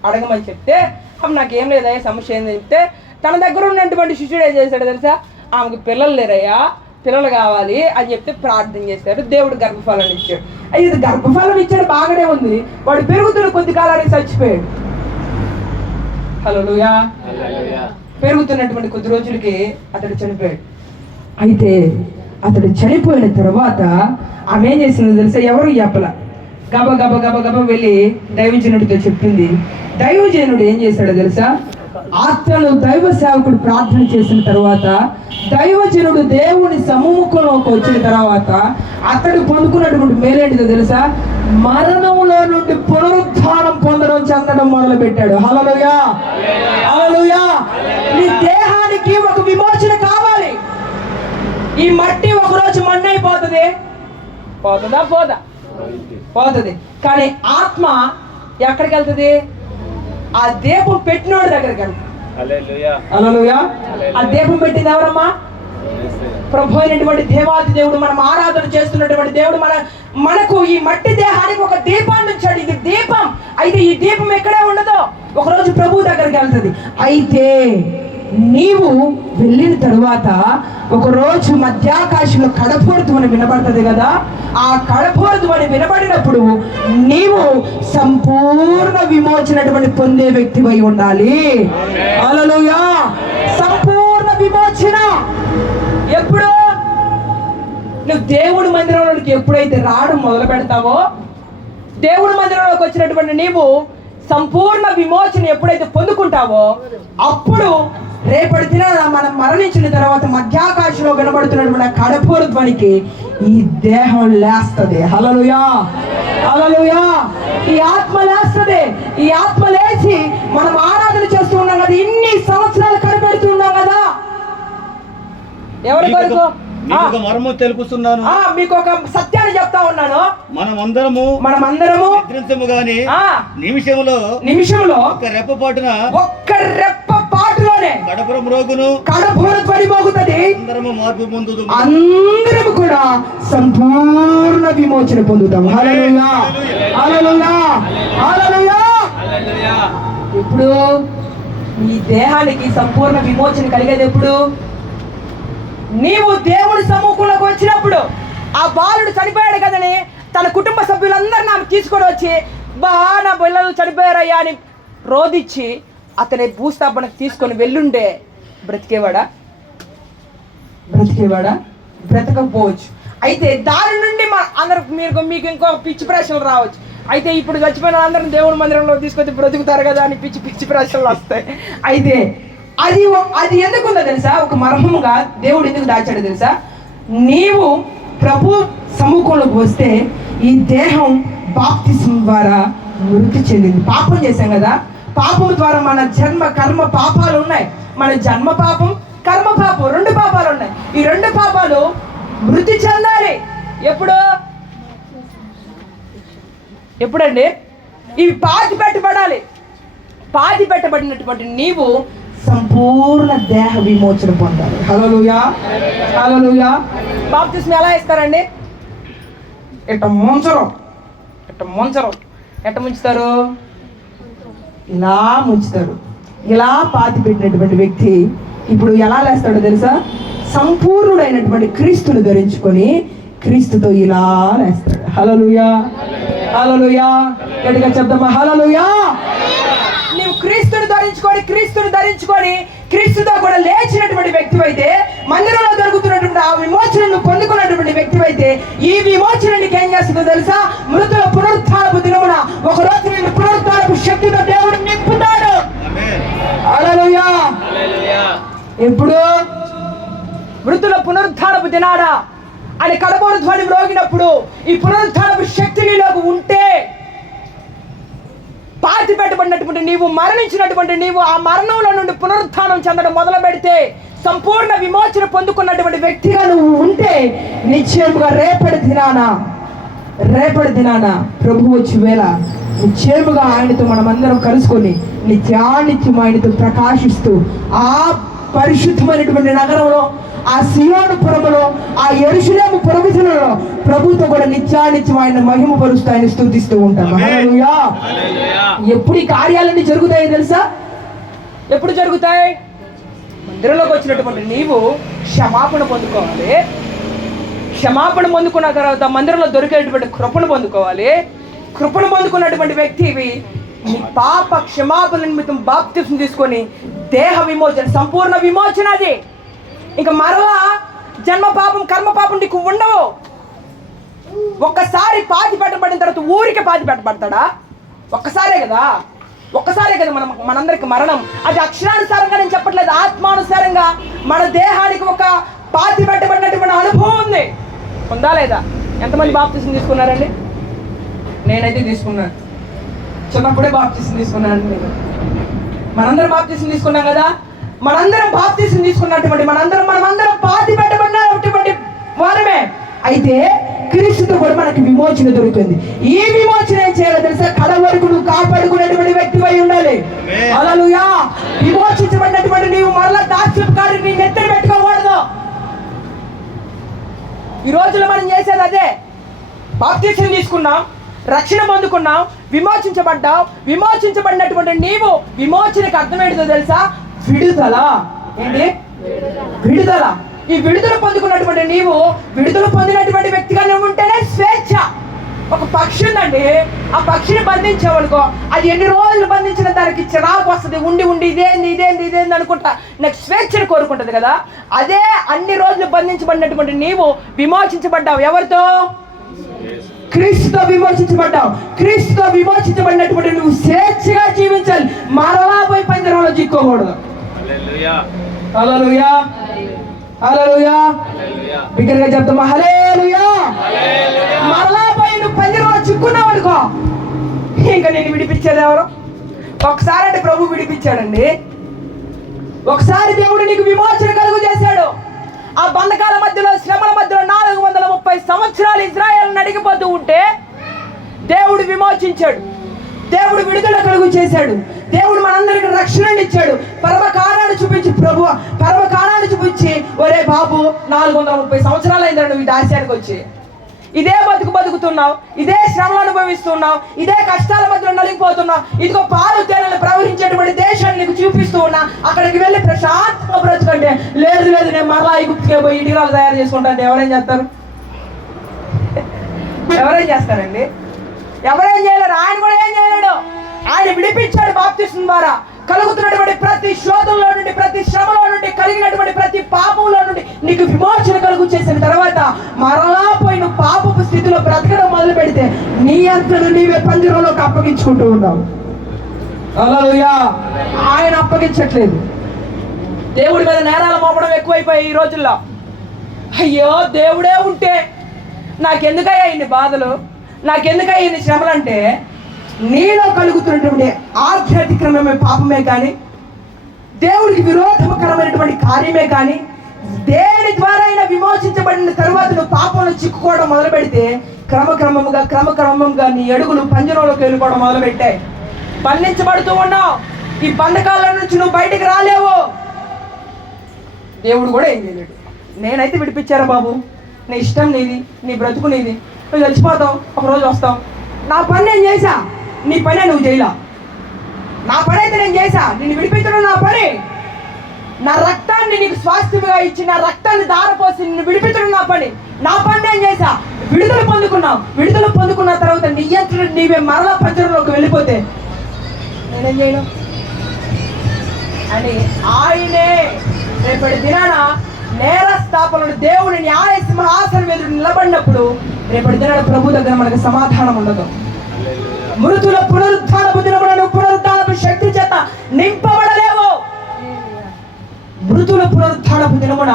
అడగమని చెప్తే, అప్పుడు నాకేం లేదయ్యా సమస్య ఏందని చెప్తే, తన దగ్గర ఉన్నటువంటి శిష్యుడు ఏం చేశాడో తెలుసా? ఆమెకు పిల్లలు లేరయ్యా, పిల్లలు కావాలి అని చెప్తే ప్రార్థన చేశారు. దేవుడు గర్భఫలాన్ని ఇచ్చాడు. ఇది గర్భఫలం ఇచ్చాడు, బాగానే ఉంది. వాడు పెరుగుతున్న కొద్ది కాలానికి చచ్చిపోయాడు. హల్లెలూయా. పెరుగుతున్నటువంటి కొద్ది రోజులకి అతడు చనిపోయాడు. అయితే అతడు చనిపోయిన తర్వాత ఆమె ఏం చేసిందో తెలుసా? ఎవరు చెప్పల, గబ గబ గబ గబ వెళ్ళి దైవజనుడితో చెప్పింది. దైవజనుడు ఏం చేశాడో తెలుసా? అతను దైవ సేవకుడు ప్రార్థన చేసిన తర్వాత దైవజనుడు దేవుని సమ్ముఖంలోకి వచ్చిన తర్వాత అతడు పొందుకున్నటువంటి మేలేంటిదో తెలుసా? మరణంలో నుండి పునరుద్ధానం చెందడం మొదలు పెట్టాడు. హల్లెలూయా, హల్లెలూయా. నీ దేహానికి ఒక విమోచన కావాలి. ఈ మట్టి ఒకరోజు మన్నైపోతుంది, పోతుందా? పోతుంది. కానీ ఆత్మ ఎక్కడికి వెళ్తుంది? ఆ దీపం పెట్టినోడి దగ్గరికి వెళ్తుంది. హల్లెలూయా. ఆ దీపం పెట్టింది ఎవరమ్మా? ప్రభు అయినటువంటి దేవాది దేవుడు, మనం ఆరాధన చేస్తున్నటువంటి దేవుడు మనకు ఈ మట్టి దేహానికి ఒక దీపాన్ని ఉంచాడు. ఇది దీపం. అయితే ఈ దీపం ఎక్కడే ఉండదో, ఒకరోజు ప్రభు దగ్గరికి వెళ్తుంది. అయితే నీవు వెళ్ళిన తరువాత ఒకరోజు మధ్యాకాశంలో కడపూరధ్వని వినబడుతుంది కదా. ఆ కడపూరధ్వని వినబడినప్పుడు నీవు సంపూర్ణ విమోచనటువంటి పొందే వ్యక్తివై ఉండాలి. హల్లెలూయా. సంపూర్ణ విమోచన ఎప్పుడు? నువ్వు దేవుడి మందిరంలోకి ఎప్పుడైతే రావడం మొదలు పెడతావో, దేవుడి మందిరంలోకి వచ్చినటువంటి నీవు సంపూర్ణ విమోచన ఎప్పుడైతే పొందుకుంటావో, అప్పుడు రేపటి దినాన మనం మరణించిన తర్వాత మధ్యాకాశంలో వినబడుతున్నటువంటి కడపూర ధ్వనికి ఈ దేహం లేస్తుంది. హల్లెలూయా, హల్లెలూయా. ఈ ఆత్మ లేస్తుంది. ఈ ఆత్మ లేచి మనం ఆరాధన చేస్తూ ఉన్నాం కదా, ఇన్ని సంవత్సరాలు కనిపెడుతున్నాం కదా. ఎవరి కొరకు? మర్మం తెలుపుతున్నాను, మీకు ఒక సత్యాన్ని చెప్తా ఉన్నాను. మనమందరము నిద్రించము గాని నిమిషములో ఒక్క రెప్పపాటులోనే కడపురం రోగును కడపుర ధ్వని మోగుతుంది. అందరము మార్పు పొందుదు, అందరము కూడా సంపూర్ణ విమోచన పొందుతాం. హల్లెలూయా, హల్లెలూయా, హల్లెలూయా. ఇప్పుడు ఈ దేహానికి సంపూర్ణ విమోచన కలిగేది ఎప్పుడు? నీవు దేవుడి సమ్ముఖంలోకి వచ్చినప్పుడు. ఆ బాలుడు చనిపోయాడు కదని తన కుటుంబ సభ్యులందరూ నాకు తీసుకొని వచ్చి, నా పిల్లలు చనిపోయారయ్యా అని రోధించి అతని భూస్థాపనకు తీసుకొని వెళ్ళుండే బ్రతికేవాడా? బ్రతకపోవచ్చు. అయితే దాని నుండి మీకు ఇంకో పిచ్చి ప్రశ్నలు రావచ్చు. అయితే ఇప్పుడు చచ్చిపోయిన అందరం దేవుడి మందిరంలో తీసుకొచ్చి బ్రతుకుతారు కదా అని పిచ్చి ప్రశ్నలు వస్తాయి. అయితే అది ఎందుకుందో తెలుసా? ఒక మర్మముగా దేవుడు ఎందుకు దాచాడో తెలుసా? నీవు ప్రభు సమ్ముఖంలోకి వస్తే ఈ దేహం బాప్తిసం ద్వారా మృతి చెందింది. పాపం చేశాం కదా, పాపం ద్వారా మన జన్మ కర్మ పాపాలు ఉన్నాయి. మన జన్మ పాపం, కర్మ పాపం, 2 పాపాలు ఉన్నాయి. ఈ 2 పాపాలు మృతి చెందాలి. ఎప్పుడండి? ఇవి పాతి పెట్టబడినటువంటి నీవు సంపూర్ణ దేహ విమోచన పొందాలి. హల్లెలూయా, హల్లెలూయా. బాప్తిస్మం ఎలా ఇస్తారండి? ఎట్ట ముంచరు. ఎట్ట ముంచుతారు? ఇలా ముంచుతారు. ఇలా పాతి పెట్టినటువంటి వ్యక్తి ఇప్పుడు ఎలా లేస్తాడో తెలుసా? సంపూర్ణుడైనటువంటి క్రీస్తును ధరించుకొని క్రీస్తుతో ఇలా లేస్తాడు. హల్లెలూయా, హల్లెలూయా. గట్టిగా చెప్దామా? హల్లెలూయా. నీవు క్రీస్తుని ధరించుకొని క్రీస్తుతో కూడా లేచినటువంటి వ్యక్తివైతే, మందిరంలో దొరుకుతున్నటువంటి ఆ విమోచనను పొందుకున్నటువంటి వ్యక్తివైతే, ఈ విమోచన నీకు ఏం చేస్తుందో తెలుసా? మృతుల పునరుత్థానపు దినమున ఒకరోజు నేను పునరుత్థానపు శక్తితో దేవుడు నింపుతాడు. హల్లెలూయా. ఎప్పుడు? మృతుల పునరుత్థానపు దినాడా అని కడపూర ధ్వని మ్రోగినప్పుడు ఈ పునరుత్థానపు శక్తి నీలోకి ఉంటే, పాతి పెట్టబడినటువంటి నీవు, మరణించినటువంటి నీవు ఆ మరణంలో నుండి పునరుత్థానం చెందడం మొదలు పెడితే, సంపూర్ణ విమోచన పొందుకున్నటువంటి వ్యక్తిగా నువ్వు ఉంటే, నిశ్చయముగా రేపటి దినాన ప్రభు వచ్చి వేళ నిశ్చయముగా ఆయనతో మనమందరం కలుసుకొని నిత్యానిత్యం ఆయనతో ప్రకాశిస్తూ ఆ పరిశుద్ధమైనటువంటి నగరంలో, ఆ సియోను పురములో, ఆ యెరూషలేము పురవిధులలో ప్రభుతో కూడా నిత్యానిత్యం ఆయన మహిమ పరుస్తూ ఆయన స్తుతిస్తూ ఉంటాం. హల్లెలూయా. ఎప్పుడు ఈ కార్యాలన్నీ జరుగుతాయి తెలుసా? ఎప్పుడు జరుగుతాయి? మందిరంలోకి వచ్చినటువంటి నీవు క్షమాపణ పొందుకోవాలి. క్షమాపణ పొందుకున్న తర్వాత మందిరంలో దొరికేటువంటి కృపను పొందుకోవాలి. కృపను పొందుకున్నటువంటి వ్యక్తివి నీ పాప క్షమాపణ నిమిత్తం బాప్తిస్మం తీసుకొని దేహ విమోచన, సంపూర్ణ విమోచన. అది ఇంకా మరలా జన్మ పాపం, కర్మ పాపం నీకు ఉండవు. ఒక్కసారి పాతి పెట్టబడిన తర్వాత ఊరికే పాతి పెట్టబడతాడా? ఒక్కసారే కదా. ఒక్కసారే కదా మనందరికి మరణం. అది అక్షరానుసారంగా నేను చెప్పట్లేదు, ఆత్మానుసారంగా మన దేహానికి ఒక పాతి పెట్టబడినటువంటి అనుభవం ఉంది. ఉందా లేదా? ఎంతమంది బాప్తిసం తీసుకున్నారండి? నేనైతే తీసుకున్నాను, చిన్నప్పుడే బాప్తిసం తీసుకున్నాను. నేను మనందరం బాప్తిసం తీసుకున్నాం కదా. మనందరం బాప్తిసం తీసుకున్నటువంటి మనమందరం పాతి పెట్టబడినటువంటి వారమే. అయితే క్రీస్తుతో కూడా మనకి విమోచన దొరుకుతుంది. ఈ విమోచన ఏం చేయాలో తెలుసా? కడ వరకు నువ్వు కాపాడుకునేటువంటి వ్యక్తివై ఉండాలి. హల్లెలూయా. విమోచించబడినటువంటి నీవు మరలా దాస్యపు కార్యం నీ నెత్తిన పెట్టుకోకూడదు. ఈ రోజులో మనం చేసేది అదే. బాప్తిసం తీసుకున్నాం, రక్షణ పొందుకున్నాం, విమోచించబడ్డావు. విమోచించబడినటువంటి నీవు విమోచనకి అర్థం ఏంటో తెలుసా? విడుదల. ఏంటి? విడుదల. ఈ విడుదల పొందుకున్నటువంటి నీవు విడుదల పొందినటువంటి వ్యక్తిగా నువ్వు ఉంటేనే స్వేచ్ఛ. ఒక పక్షి ఉందండి, ఆ పక్షిని బంధించావనుకో, అది ఎన్ని రోజులు బంధించిన దానికి చిరాకు వస్తుంది. ఉండి ఇదేంది అనుకుంటా నాకు స్వేచ్ఛను కోరుకుంటుంది కదా. అదే అన్ని రోజులు బంధించబడినటువంటి నీవు విమోచించబడ్డావు. ఎవరితో? క్రీస్తుతో విమోచించబడ్డావు. క్రీస్తుతో విమోచించబడినటువంటి నువ్వు స్వేచ్ఛగా జీవించాలి. మరలా పోయి పంజరంలో చిక్కోకూడదు. హల్లెలూయా, హల్లెలూయా. బిగ్గరగా చెప్తామా? హల్లెలూయా. మరలా పోయి నువ్వు పంజరంలో చిక్కున్నావు అనుకో, ఇంకా నేను విడిపించేది ఎవరు? ఒకసారి అంటే ప్రభు విడిపించాడండి. ఒకసారి దేవుడు నీకు విమోచన కలుగు చేశాడు. ఆ బంధకాల మధ్యలో, శ్రమల మధ్యలో 430 సంవత్సరాలు ఇజ్రాయేల్ నడిగిపోతూ ఉంటే దేవుడు విమోచించాడు. దేవుడు విడుదల కలుగు చేశాడు. దేవుడు మనందరికి రక్షణని ఇచ్చాడు. పరమకారాన్ని చూపించి పరమకారాన్ని చూపించి, ఒరే బాబు 430 సంవత్సరాలు అయిందా నువ్వు ఈ దాస్యానికి వచ్చి, ఇదే బతుకుతున్నావు, ఇదే శ్రమలు అనుభవిస్తున్నావు, ఇదే కష్టాల మధ్యలో నలిగిపోతున్నావు. ఇదిగో పాలు తేనెలు ప్రవహించేటువంటి దేశాన్ని నీకు చూపిస్తూ ఉన్నా, అక్కడికి వెళ్ళి ప్రశాంతంగా బ్రతుకంటే, లేదు నేను మరలా ఐగుప్తుకే పోయి ఇటుకలు తయారు చేసుకుంటాను. ఎవరేం చేస్తారు? ఎవరేం చేస్తారండి? ఎవరేం చేయలేరు. ఆయన కూడా ఏం చేయలేడు. ఆయన విడిపించాడు బాప్తిసం ద్వారా. కలుగుతున్నటువంటి ప్రతి శోధంలో నుండి, ప్రతి శ్రమలో నుండి, కలిగినటువంటి ప్రతి పాపంలో నుండి నీకు విమోచన కలుగు చేసిన తర్వాత మరలా పోయి నువ్వు పాపపు స్థితిలో బ్రతకడం మొదలు పెడితే నీ అంతను నీవే పంజరంలోకి అప్పగించుకుంటూ ఉన్నావు. హల్లెలూయా. ఆయన అప్పగించట్లేదు. దేవుడి మీద నేరాలు మోపడం ఎక్కువైపోయాయి ఈ రోజుల్లో. అయ్యో దేవుడే ఉంటే నాకెందుకయ్యా ఇన్ని బాధలు, నాకెందుకయ్యా ఇన్ని శ్రమలు అంటే, నీలో కలుగుతున్నటువంటి ఆధ్యాత్మికమైన పాపమే కానీ, దేవుడికి విరోధకరమైనటువంటి కార్యమే కానీ, దేని ద్వారా అయినా విమోచించబడిన తరువాత నువ్వు పాపంలో చిక్కుకోవడం మొదలు పెడితే క్రమక్రమంగా నీ అడుగులు పంజరంలోకి వెళ్ళిపోవడం మొదలు పెట్టాయి. బంధించబడుతూ ఉన్నావు. ఈ బంధకాల నుంచి నువ్వు బయటికి రాలేవు. దేవుడు కూడా ఏం చేయలేడు. నేనైతే విడిపించారా బాబు, నీ ఇష్టం నీది, నీ బ్రతుకు నీది, నువ్వు చచ్చిపోతావు, ఒకరోజు వస్తావు. నా పని నేను చేశా, నీ పనే నువ్వు చేయలా. నా పని అయితే నేను చేశా, నిన్ను విడిపించడం నా పని. నా రక్తాన్ని నీకు స్వాస్థ్యంగా ఇచ్చి, నా రక్తాన్ని దారపోసి నిన్ను విడిపించడం నా పని. నా పని నేను చేశా. విడుదల పొందుకున్నావు. విడుదల పొందుకున్న తర్వాత నీ అంతటా నీవే మరలా పంజరంలోకి వెళ్ళిపోతే నేనేం చేయను అని ఆయనే రేపటి దినాన నేరస్థాపనలు దేవుని న్యాయ సింహాసనం ఎదురు నిలబడినప్పుడు రేపటి దినాన ప్రభు దగ్గర మనకు సమాధానం ఉండదు. మృతుల పునరుద్ధానపు దినమున పునరుద్ధానపు శక్తి చేత నింపబడలేవు. మృతుల పునరుద్ధానపు దినమున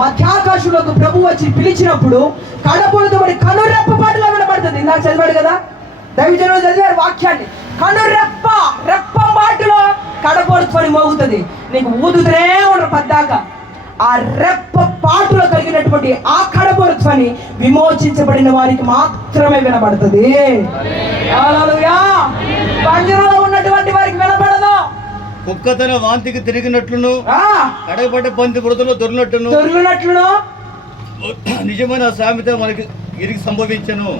మధ్యాకాశంలోకి ప్రభు వచ్చి పిలిచినప్పుడు కడపొడుతో కనురెప్పపాటులో వినబడుతుంది. ఇందాక చదివాడు కదా, దైవజనులు చదివారు వాక్యాన్ని. రెప్ప మాటలో కడపొడుచుకొని మోగుతుంది. నీకు ఊదుతూనే ఉండరు పద్దాకా. ఆ రెప్ప పాటులో కలిగినటువంటి ఆ కడపొడుచుకొని విమోచించబడిన వారికి మాత్రమే వినబడుతుంది. హల్లెలూయా. పంజరంలో ఉన్నటువంటి వారికి వినబడదు. కుక్క తన వాంతికి తిరిగినట్లును, కడగబడ్డ పంది బురదలో దొర్లినట్లును నిజమైన సామెత మనకి ఇరికి సంభవించను.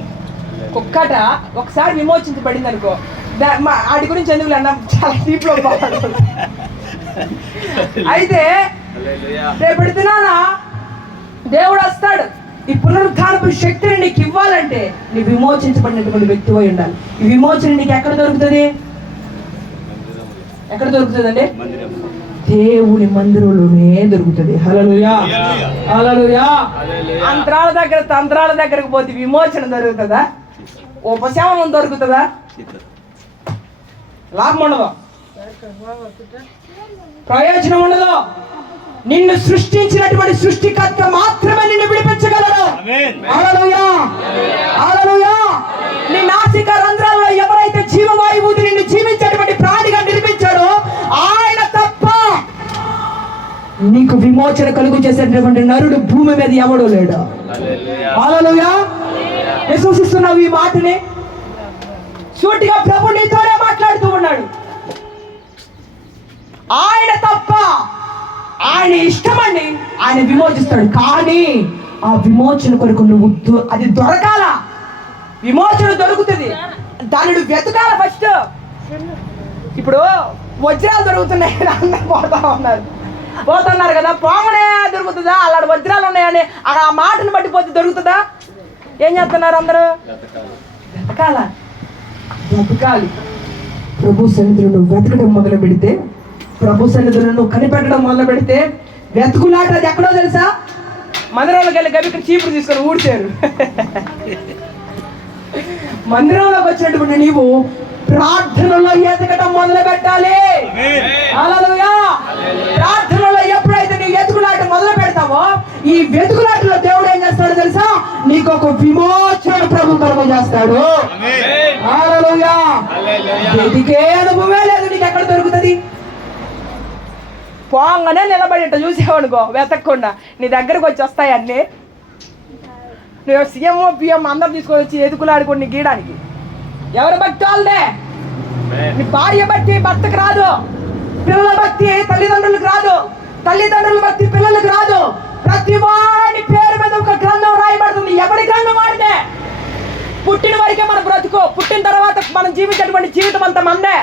కుక్కట ఒకసారి విమోచించబడింది అనుకో, వాటి గురించి ఎందుకు అన్నాం, చాలా డీప్ లో అయితే రేపటి దినాన దేవుడు వస్తాడు. ఈ పునరుద్ధానపు శక్తిని నీకు ఇవ్వాలంటే నీ విమోచించబడినటువంటి వ్యక్తివై ఉండాలి. ఈ విమోచన నీకు ఎక్కడ దొరుకుతుంది? ఎక్కడ దొరుకుతుందండి? దేవుని మందిరంలోనే దొరుకుతుంది. హల్లెలూయా, హల్లెలూయా. అంతరాల దగ్గర తంత్రాల దగ్గరకు పోతే విమోచన దొరుకుతుందా? ఉపశమనం దొరుకుతుందా? లాభం ఉండదు, ప్రయోజనం ఉండదు. నిన్ను సృష్టించినటువంటి సృష్టికర్త మాత్రమే నిన్ను విడిపించగలడు. హల్లెలూయా, హల్లెలూయా. నీ నాసిక రంధ్రాల్లో ఎవరైతే జీవవాయువు నిన్ను జీవించేటువంటి ప్రాణిగా నిర్మించాడో ఆయన తప్ప నీకు విమోచన కలుగు చేసేటటువంటి నరుడు భూమి మీద ఎవడూ లేడు. హల్లెలూయా. విశ్వసిస్తున్నావు ఈ మాటని? సూటిగా ప్రభు నీతోనే మాట్లాడుతూ ఉన్నాడు. ఆయన తప్ప, ఆయన ఇష్టమండి, ఆయన విమోచిస్తాడు. కానీ ఆ విమోచన కొరకు నువ్వు అది దొరకాల. విమోచన దొరుకుతుంది, దాన్ని వెతకాల ఫస్ట్. ఇప్పుడు వజ్రాలు దొరుకుతున్నాయి, అందరూ పోతున్నారు కదా, పోమనే దొరుకుతుందా? అలాంటి వజ్రాలు ఉన్నాయని ఆ మాటను బట్టి పోతే దొరుకుతుందా? ఏం చేస్తున్నారు అందరూ? వెతకాల, వెతకాలి. ప్రభు సన్నిధిలో నువ్వు వెతకడం మొదలు పెడితే, ప్రభు సన్నిధిలో నువ్వు కనిపెట్టడం మొదలు పెడితే, వెతుకులాట అది ఎక్కడో తెలుసా? మందిరంలోకి వెళ్ళి గవికి చీపురు తీసుకొని ఊడ్చారు. మందిరంలోకి వచ్చినటువంటి నీవు ప్రార్థనలో ఎదగటం మొదలు పెట్టాలి. హల్లెలూయా. ప్రార్థనలో ఎప్పుడైతే నీవు ఎతుకులాట మొదలు పెడతావో, ఈ వెతుకులాటలో దేవుడు ఏం చేస్తాడో తెలుసా? నీకు ఒక విమోచన ప్రభు కలుగ చేస్తాడు. హల్లెలూయా. వెతికే అనుభవమే లేదు, నీకు ఎక్కడ దొరుకుతుంది? పోంగానే నిలబడి చూసావనుకో, వెతకకుండా నీ దగ్గరకు వచ్చి వస్తాయి అన్నీ. నువ్వు సీఎం పిఎం అందరు తీసుకొని వచ్చి ఎదుకులాడుకొని నీ గీయడానికి. ఎవరి భక్తి వాళ్ళదే. నీ భార్య భక్తి భర్తకు రాదు, పిల్లల భక్తి తల్లిదండ్రులకు రాదు, తల్లిదండ్రుల భక్తి పిల్లలకు రాదు. ప్రతి వాడి పేరు మీద ఒక గ్రంథం రాయబడుతుంది. ఎవరి గ్రంథం వాడితే? పుట్టిన వరకే మన బ్రతుకు, పుట్టిన తర్వాత మనం జీవించేటువంటి జీవితం అంతా మందే.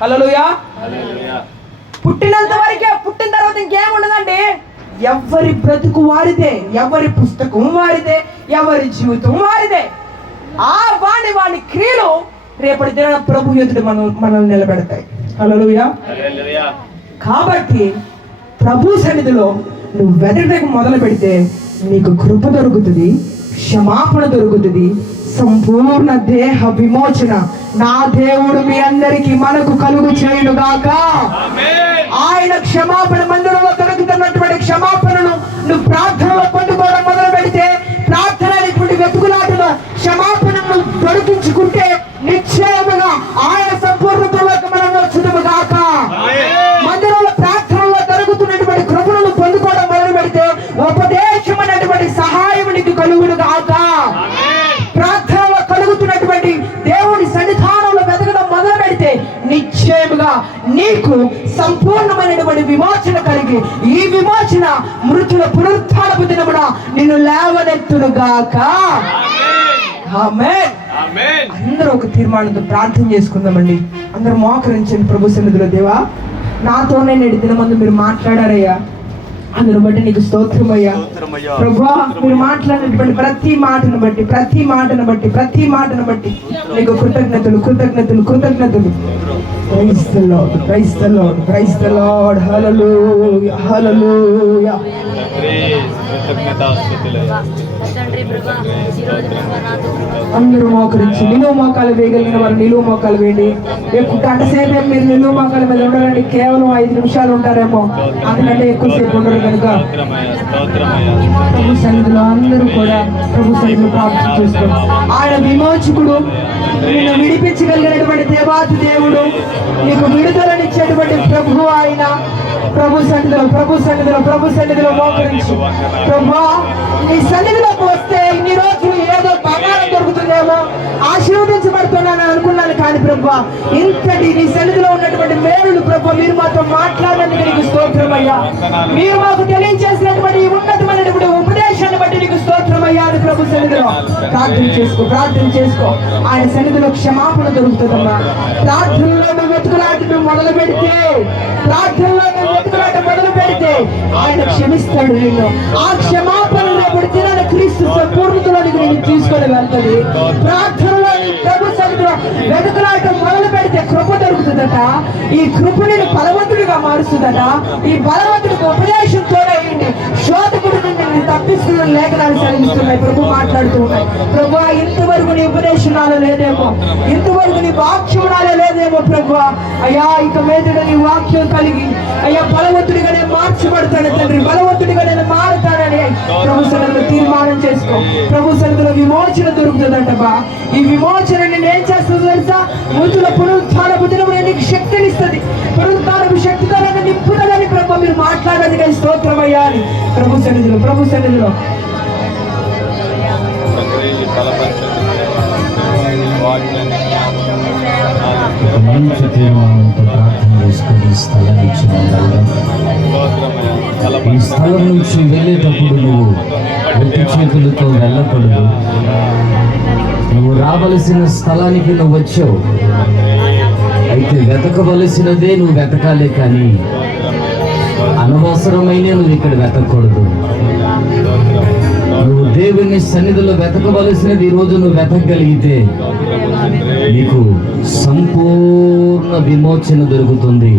హల్లెలూయా. పుట్టినంత వరకే, పుట్టిన తర్వాత ఇంకేముండదండి. ఎవరి బ్రతుకు వారిదే, ఎవరి పుస్తకం వారిదే, ఎవరి జీవితం వారిదే. ఆ వాణి క్రియలు రేపటి దిన ప్రభు ఎదుట మనల్ని నిలబెడతాయి. హల్లెలూయా. కాబట్టి ప్రభు సన్నిధిలో నువ్వు వెతకడం మొదలు పెడితే నీకు కృప దొరుకుతుంది, క్షమాపణ దొరుకుతుంది, సంపూర్ణ దేహ విమోచన నా దేవుడు మీ అందరికి మనకు కలుగు చేయునుగాక. ఆయన క్షమాపణ మందిరంలో దొరుకుతున్నటువంటి క్షమాపణను నువ్వు ప్రార్థనలో పొందుకోవడం మొదలు పెడితే, ప్రార్థన అనేటువంటి వెతుకులాటలో క్షమాపణను దొరికించుకుంటే నిశ్చయముగా ఆయన సంపూర్ణతలోకి మనం వచ్చుదుముగాక. మందిరంలో ప్రార్థనలో దొరుకుతున్నటువంటి కృపలను పొందుకోవడం మొదలు పెడితే ఉపదేశం అనేటువంటి సహాయం నీకు కలుగునుగాక. ప్రార్థనలో కలుగుతున్నటువంటి దేవుని సన్నిధానంలో వెతకడం మొదలు పెడితే నిశ్చయముగా నీకు సంపూర్ణమైనటువంటి విమోచన కలిగి, ఈ విమోచన మృతుల పునరుత్థానపు దినమున నిన్ను లేవనెత్తునుగాక. ఆమేన్. అందరూ ఒక తీర్మానంతో ప్రార్థన చేసుకుందామండి. అందరూ మోకరించండి ప్రభు సన్నిధిలో. దేవా, నాతోనే నేటి దినమందు మీరు మాట్లాడారయ్యా, అందును బట్టి నీకు స్తోత్రమయ్యా. ప్రభువా, మీరు మాట్లాడినటువంటి ప్రతి మాటను బట్టి నీకు కృతజ్ఞతలు. Praise the Lord. Hallelujah, hallelujah. అందరూ మోకరించి నిలువు మోకాలు వేయగలిగిన వారు నిలువు మోకాలు వేయండి. గంటసేపు మీరు నిలువు మోకాల మీద ఉండరండి, కేవలం 5 నిమిషాలు ఉంటారేమో, అందుకంటే ఎక్కువసేపు ఉండరు కనుక ప్రభు సన్నిధిలో అందరూ కూడా ప్రభు సన్నిధిలో ప్రార్థన చేసుకోండి. ఆయన విమోచకుడు, నిన్ను విడిపించగలిగినటువంటి దేవాతి దేవుడు, నీకు విడుదలనిచ్చేటువంటి ప్రభు ఆయన. ప్రభు సన్నిధిలో మోకరించి, ప్రభా నీ సన్నిధిలోకి వస్తే ఇన్ని రోజులు ఏదో బంగారం దొరుకుతుందేమో, ఆశీర్వదించబడుతున్నాను అనుకున్నాను. కానీ ప్రభా, ఇంతటి నీ సన్నిధిలో ఉన్నటువంటి మేలులు ప్రభా మీరు మాతో మాట్లాడినందుకు నీకు స్తోత్రమయ్యా. మీరు మాకు తెలియజేసినటువంటి ఉన్నతమైనటువంటి ఉపదేశాన్ని బట్టి నీకు స్తోత్రమయ్యా అని ప్రభు సన్నిధిలో ప్రార్థన చేసుకో. ఆయన సన్నిధిలో క్షమాపణ దొరుకుతుందమ్మా. ప్రార్థనలో నువ్వు వెతుకులాట మొదలు పెడితే ఆయన క్షమిస్తాడు నిన్ను. ఆ క్షమాపణ రేపటి దినాన క్రీస్తు పూర్ణతలోనికి నేను తీసుకొని వెళ్తాడు. ప్రార్థనలో ప్రభు సన్నిధిలో వెతుకులాట మొదలు పెడితే కృప దొరుకుతుందట. ఈ కృప నేను బలవంతుడిగా మారుస్తుందట. ఈ బలవంతుడికి ఉపదేశంతోనే శోధకుడు నిన్ను తప్పిస్తున్న లేఖనాలు వాక్యాలు సెలవిస్తున్నాయి ప్రభు, మాట్లాడుతూ ఉన్నాయి. ప్రభు ఇంతవరకు నీ ఉపదేశం నాలో లేదేమో, ఇంతవరకు నీ వాక్యం నాలో లేదేమో ప్రభు. అయ్యా ఇక మీదట నీ వాక్యం కలిగి అయ్యా బలవంతుడిగా నేను మార్చబడతాను తండ్రి, బలవంతుడిగా నేను మారుతానని ప్రభు సన్నిధిలో తీర్మానం చేసుకో. ప్రభు సన్నిధిలో విమోచన దొరుకుతుందంటబ్బా. ఈ విమోచన నేను ఏం చేస్తుందో తెలుసా? ముందులో పునరుత్థానపు దినమున నీకు శక్తిని ఇస్తుంది. పునరుత్థానపు శక్తితో నన్ను నింపుతుందని ప్రభు మీరు మాట్లాడేది కానీ స్తోత్రం అయ్యా అని ప్రభు సన్నిధిలో మంచి తీర్మానంతో ప్రార్థన చేసుకుని స్థలం ఇచ్చిన ఈ స్థలం నుంచి వెళ్ళేటప్పుడు నువ్వు ఒట్టి చేతులతో వెళ్ళకూడదు. నువ్వు రావలసిన స్థలానికి నువ్వు వచ్చావు, అయితే వెతకవలసినదే నువ్వు వెతకాలే, కానీ అనవసరమైన నువ్వు ఇక్కడ వెతకూడదు. నువ్వు దేవుని సన్నిధిలో వెతకవలసినది ఈరోజు నువ్వు వెతకగలిగితే నీకు సంపూర్ణ విమోచన దొరుకుతుంది.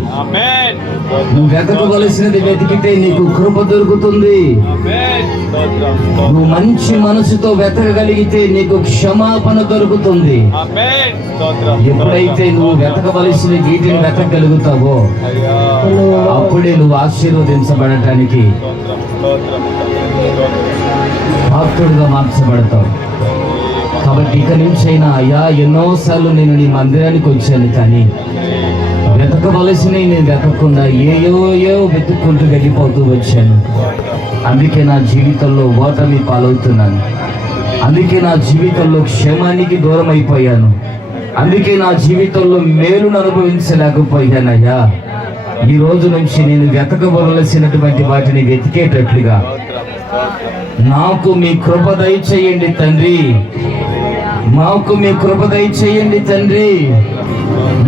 నువ్వు వెతకవలసినది వెతికితే నీకు కృప దొరుకుతుంది. నువ్వు మంచి మనసుతో వెతకగలిగితే నీకు క్షమాపణ దొరుకుతుంది. ఎప్పుడైతే నువ్వు వెతకవలసిన వీటిని వెతకగలుగుతావో అప్పుడే నువ్వు ఆశీర్వదించబడటానికి పాత్రుడుగా మార్చబడతావు. కాబట్టి ఇక నుంచైనా అయ్యా ఎన్నోసార్లు నేను నీ మందిరానికి వచ్చాను, కానీ వెతకవలసినవి నేను వెతకకుండా ఏయో వెతుక్కుంటూ వెళ్ళిపోతూ వచ్చాను. అందుకే నా జీవితంలో ఓటమి పాలవుతున్నాను. అందుకే నా జీవితంలో క్షేమానికి దూరం అయిపోయాను. అందుకే నా జీవితంలో మేలును అనుభవించలేకపోయానయ్యా. ఈ రోజు నుంచి నేను వెతకవలసినటువంటి వాటిని వెతికేటట్లుగా నాకు మీ కృప దయచేయండి తండ్రి, మాకు మీ కృప దయచేయండి తండ్రి,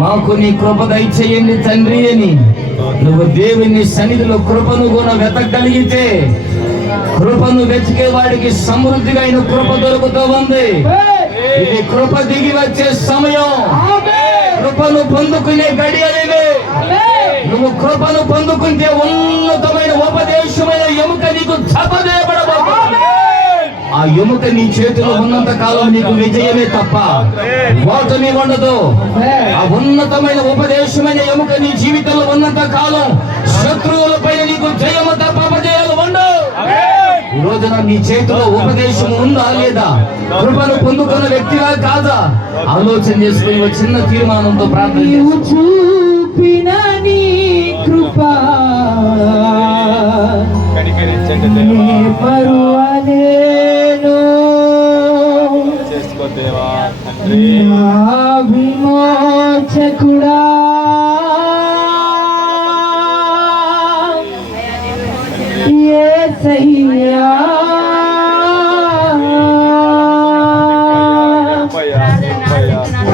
మాకు నీ కృప దయచేయండి తండ్రి అని నువ్వు దేవుని సన్నిధిలో కృపను కూడా వెతకగలిగితే కృపను వెతికే వాడికి సమృద్ధిగా అయిన కృప దొరుకుతూ ఉంది. ఇది కృప దిగి వచ్చే సమయం. కృపను పొందుకునే గడియలివే. నువ్వు కృపను పొందుకుంటే ఉన్నతమైన ఉపదేశమైన ఎముక నీకు చపదేయబడబోతుంది. ఆ ఎముక నీ చేతిలో ఉన్నంత కాలం నీకు విజయమే తప్ప ఓటమి ఉండదు. ఆ ఉన్నతమైన ఉపదేశమైన ఎముక నీ జీవితంలో ఉన్నంత కాలం శత్రువుల పైన నీకు జయము తప్ప అపజయాలు ఉండవు. ఈ రోజున నీ చేతిలో ఉపదేశం ఉందా లేదా, కృపను పొందుకున్న వ్యక్తిగా కాదా, ఆలోచన చేసుకుని చిన్న తీర్మానంతో ప్రార్థన చూపిన నీ కృప విమోచకుడా యేసయ్యా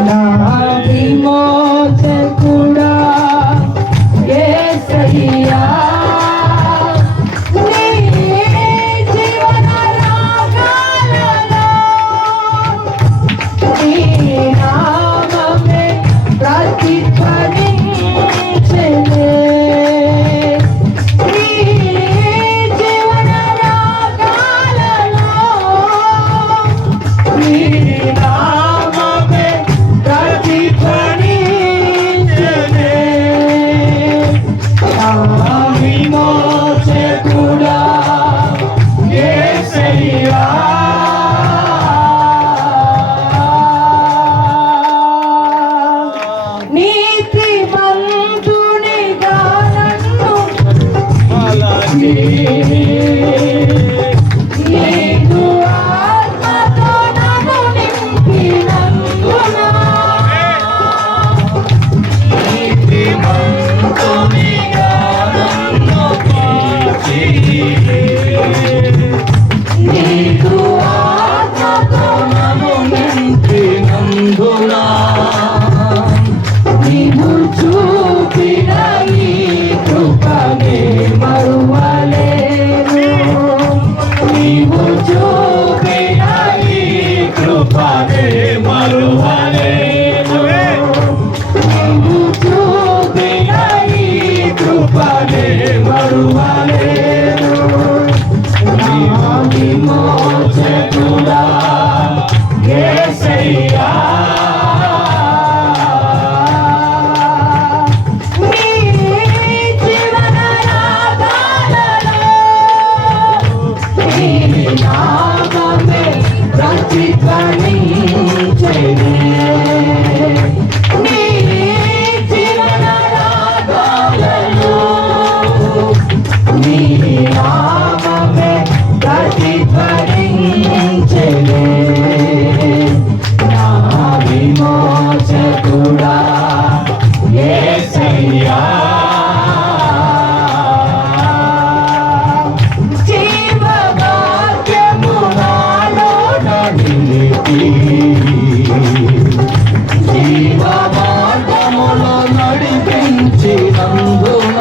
నా విమోచకుడా యేసయ్యా నామమే ప్రతిధ్వనించెనే. నీ జీవన రాగాలలో నీ నామమే ప్రతిధ్వనించెనే. నా విమోచకుడా యేసయ్యా, జీవవాక్యము నాలోన నిలిపి జీవమార్గములో నడిపించినందున,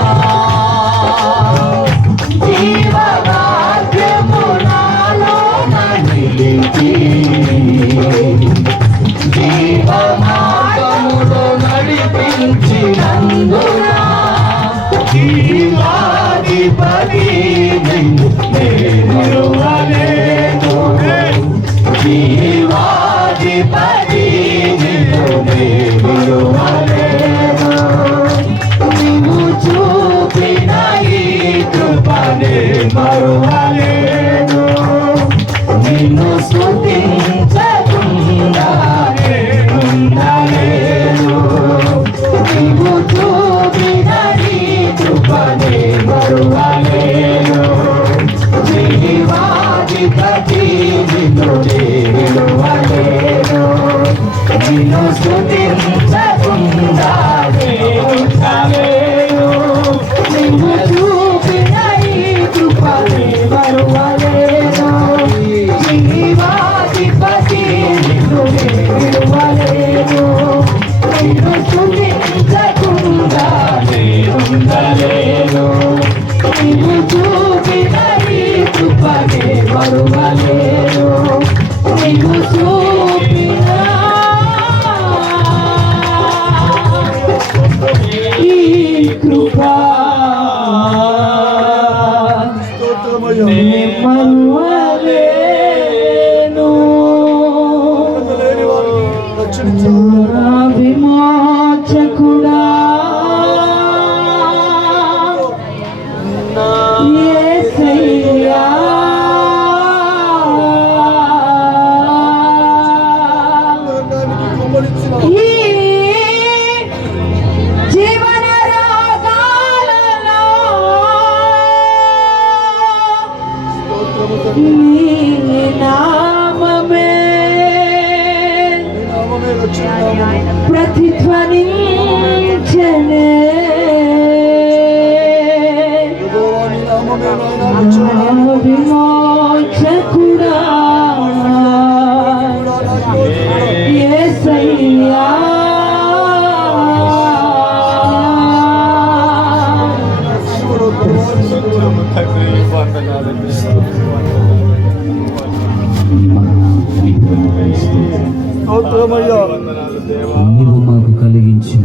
జీవవాక్యము నాలోన నిలిపి జీవమార్గములో నడిపించినందున, జీవాధిపతి నిన్ను మరువలేను. జీవాధిపతి నిన్ను మరువలేను. నీవు చూపిన ఈ కృపనే మరువలేను. నిన్ను స్తుతించకుండా ఉండలేను. నీవు చూపిన ఈ కృపనే మరువలేను. జీవాధిపతి నిన్ను విడువలేను. నిన్ను స్తుతించకుండా ఉండలేను. నీవు చూపిన ఈ కృపనే మరువలేను. జీవాధిపతి నిన్ను విడువలేను. నిన్ను స్తుతించకుండా ఉండలేను. నీవు చూపిన ఈ కృపనే మరువలేను. నీవు చూపిన ఈ కృప నే మరువలేను. నా విమోచకుడా యేసయ్యా, ఈ జీవన రాగాలలో నీ నామమే ప్రతిధ్వనించెనే. విమోచకుడా యేసయ్యా, నీవు మాకు కలిగించిన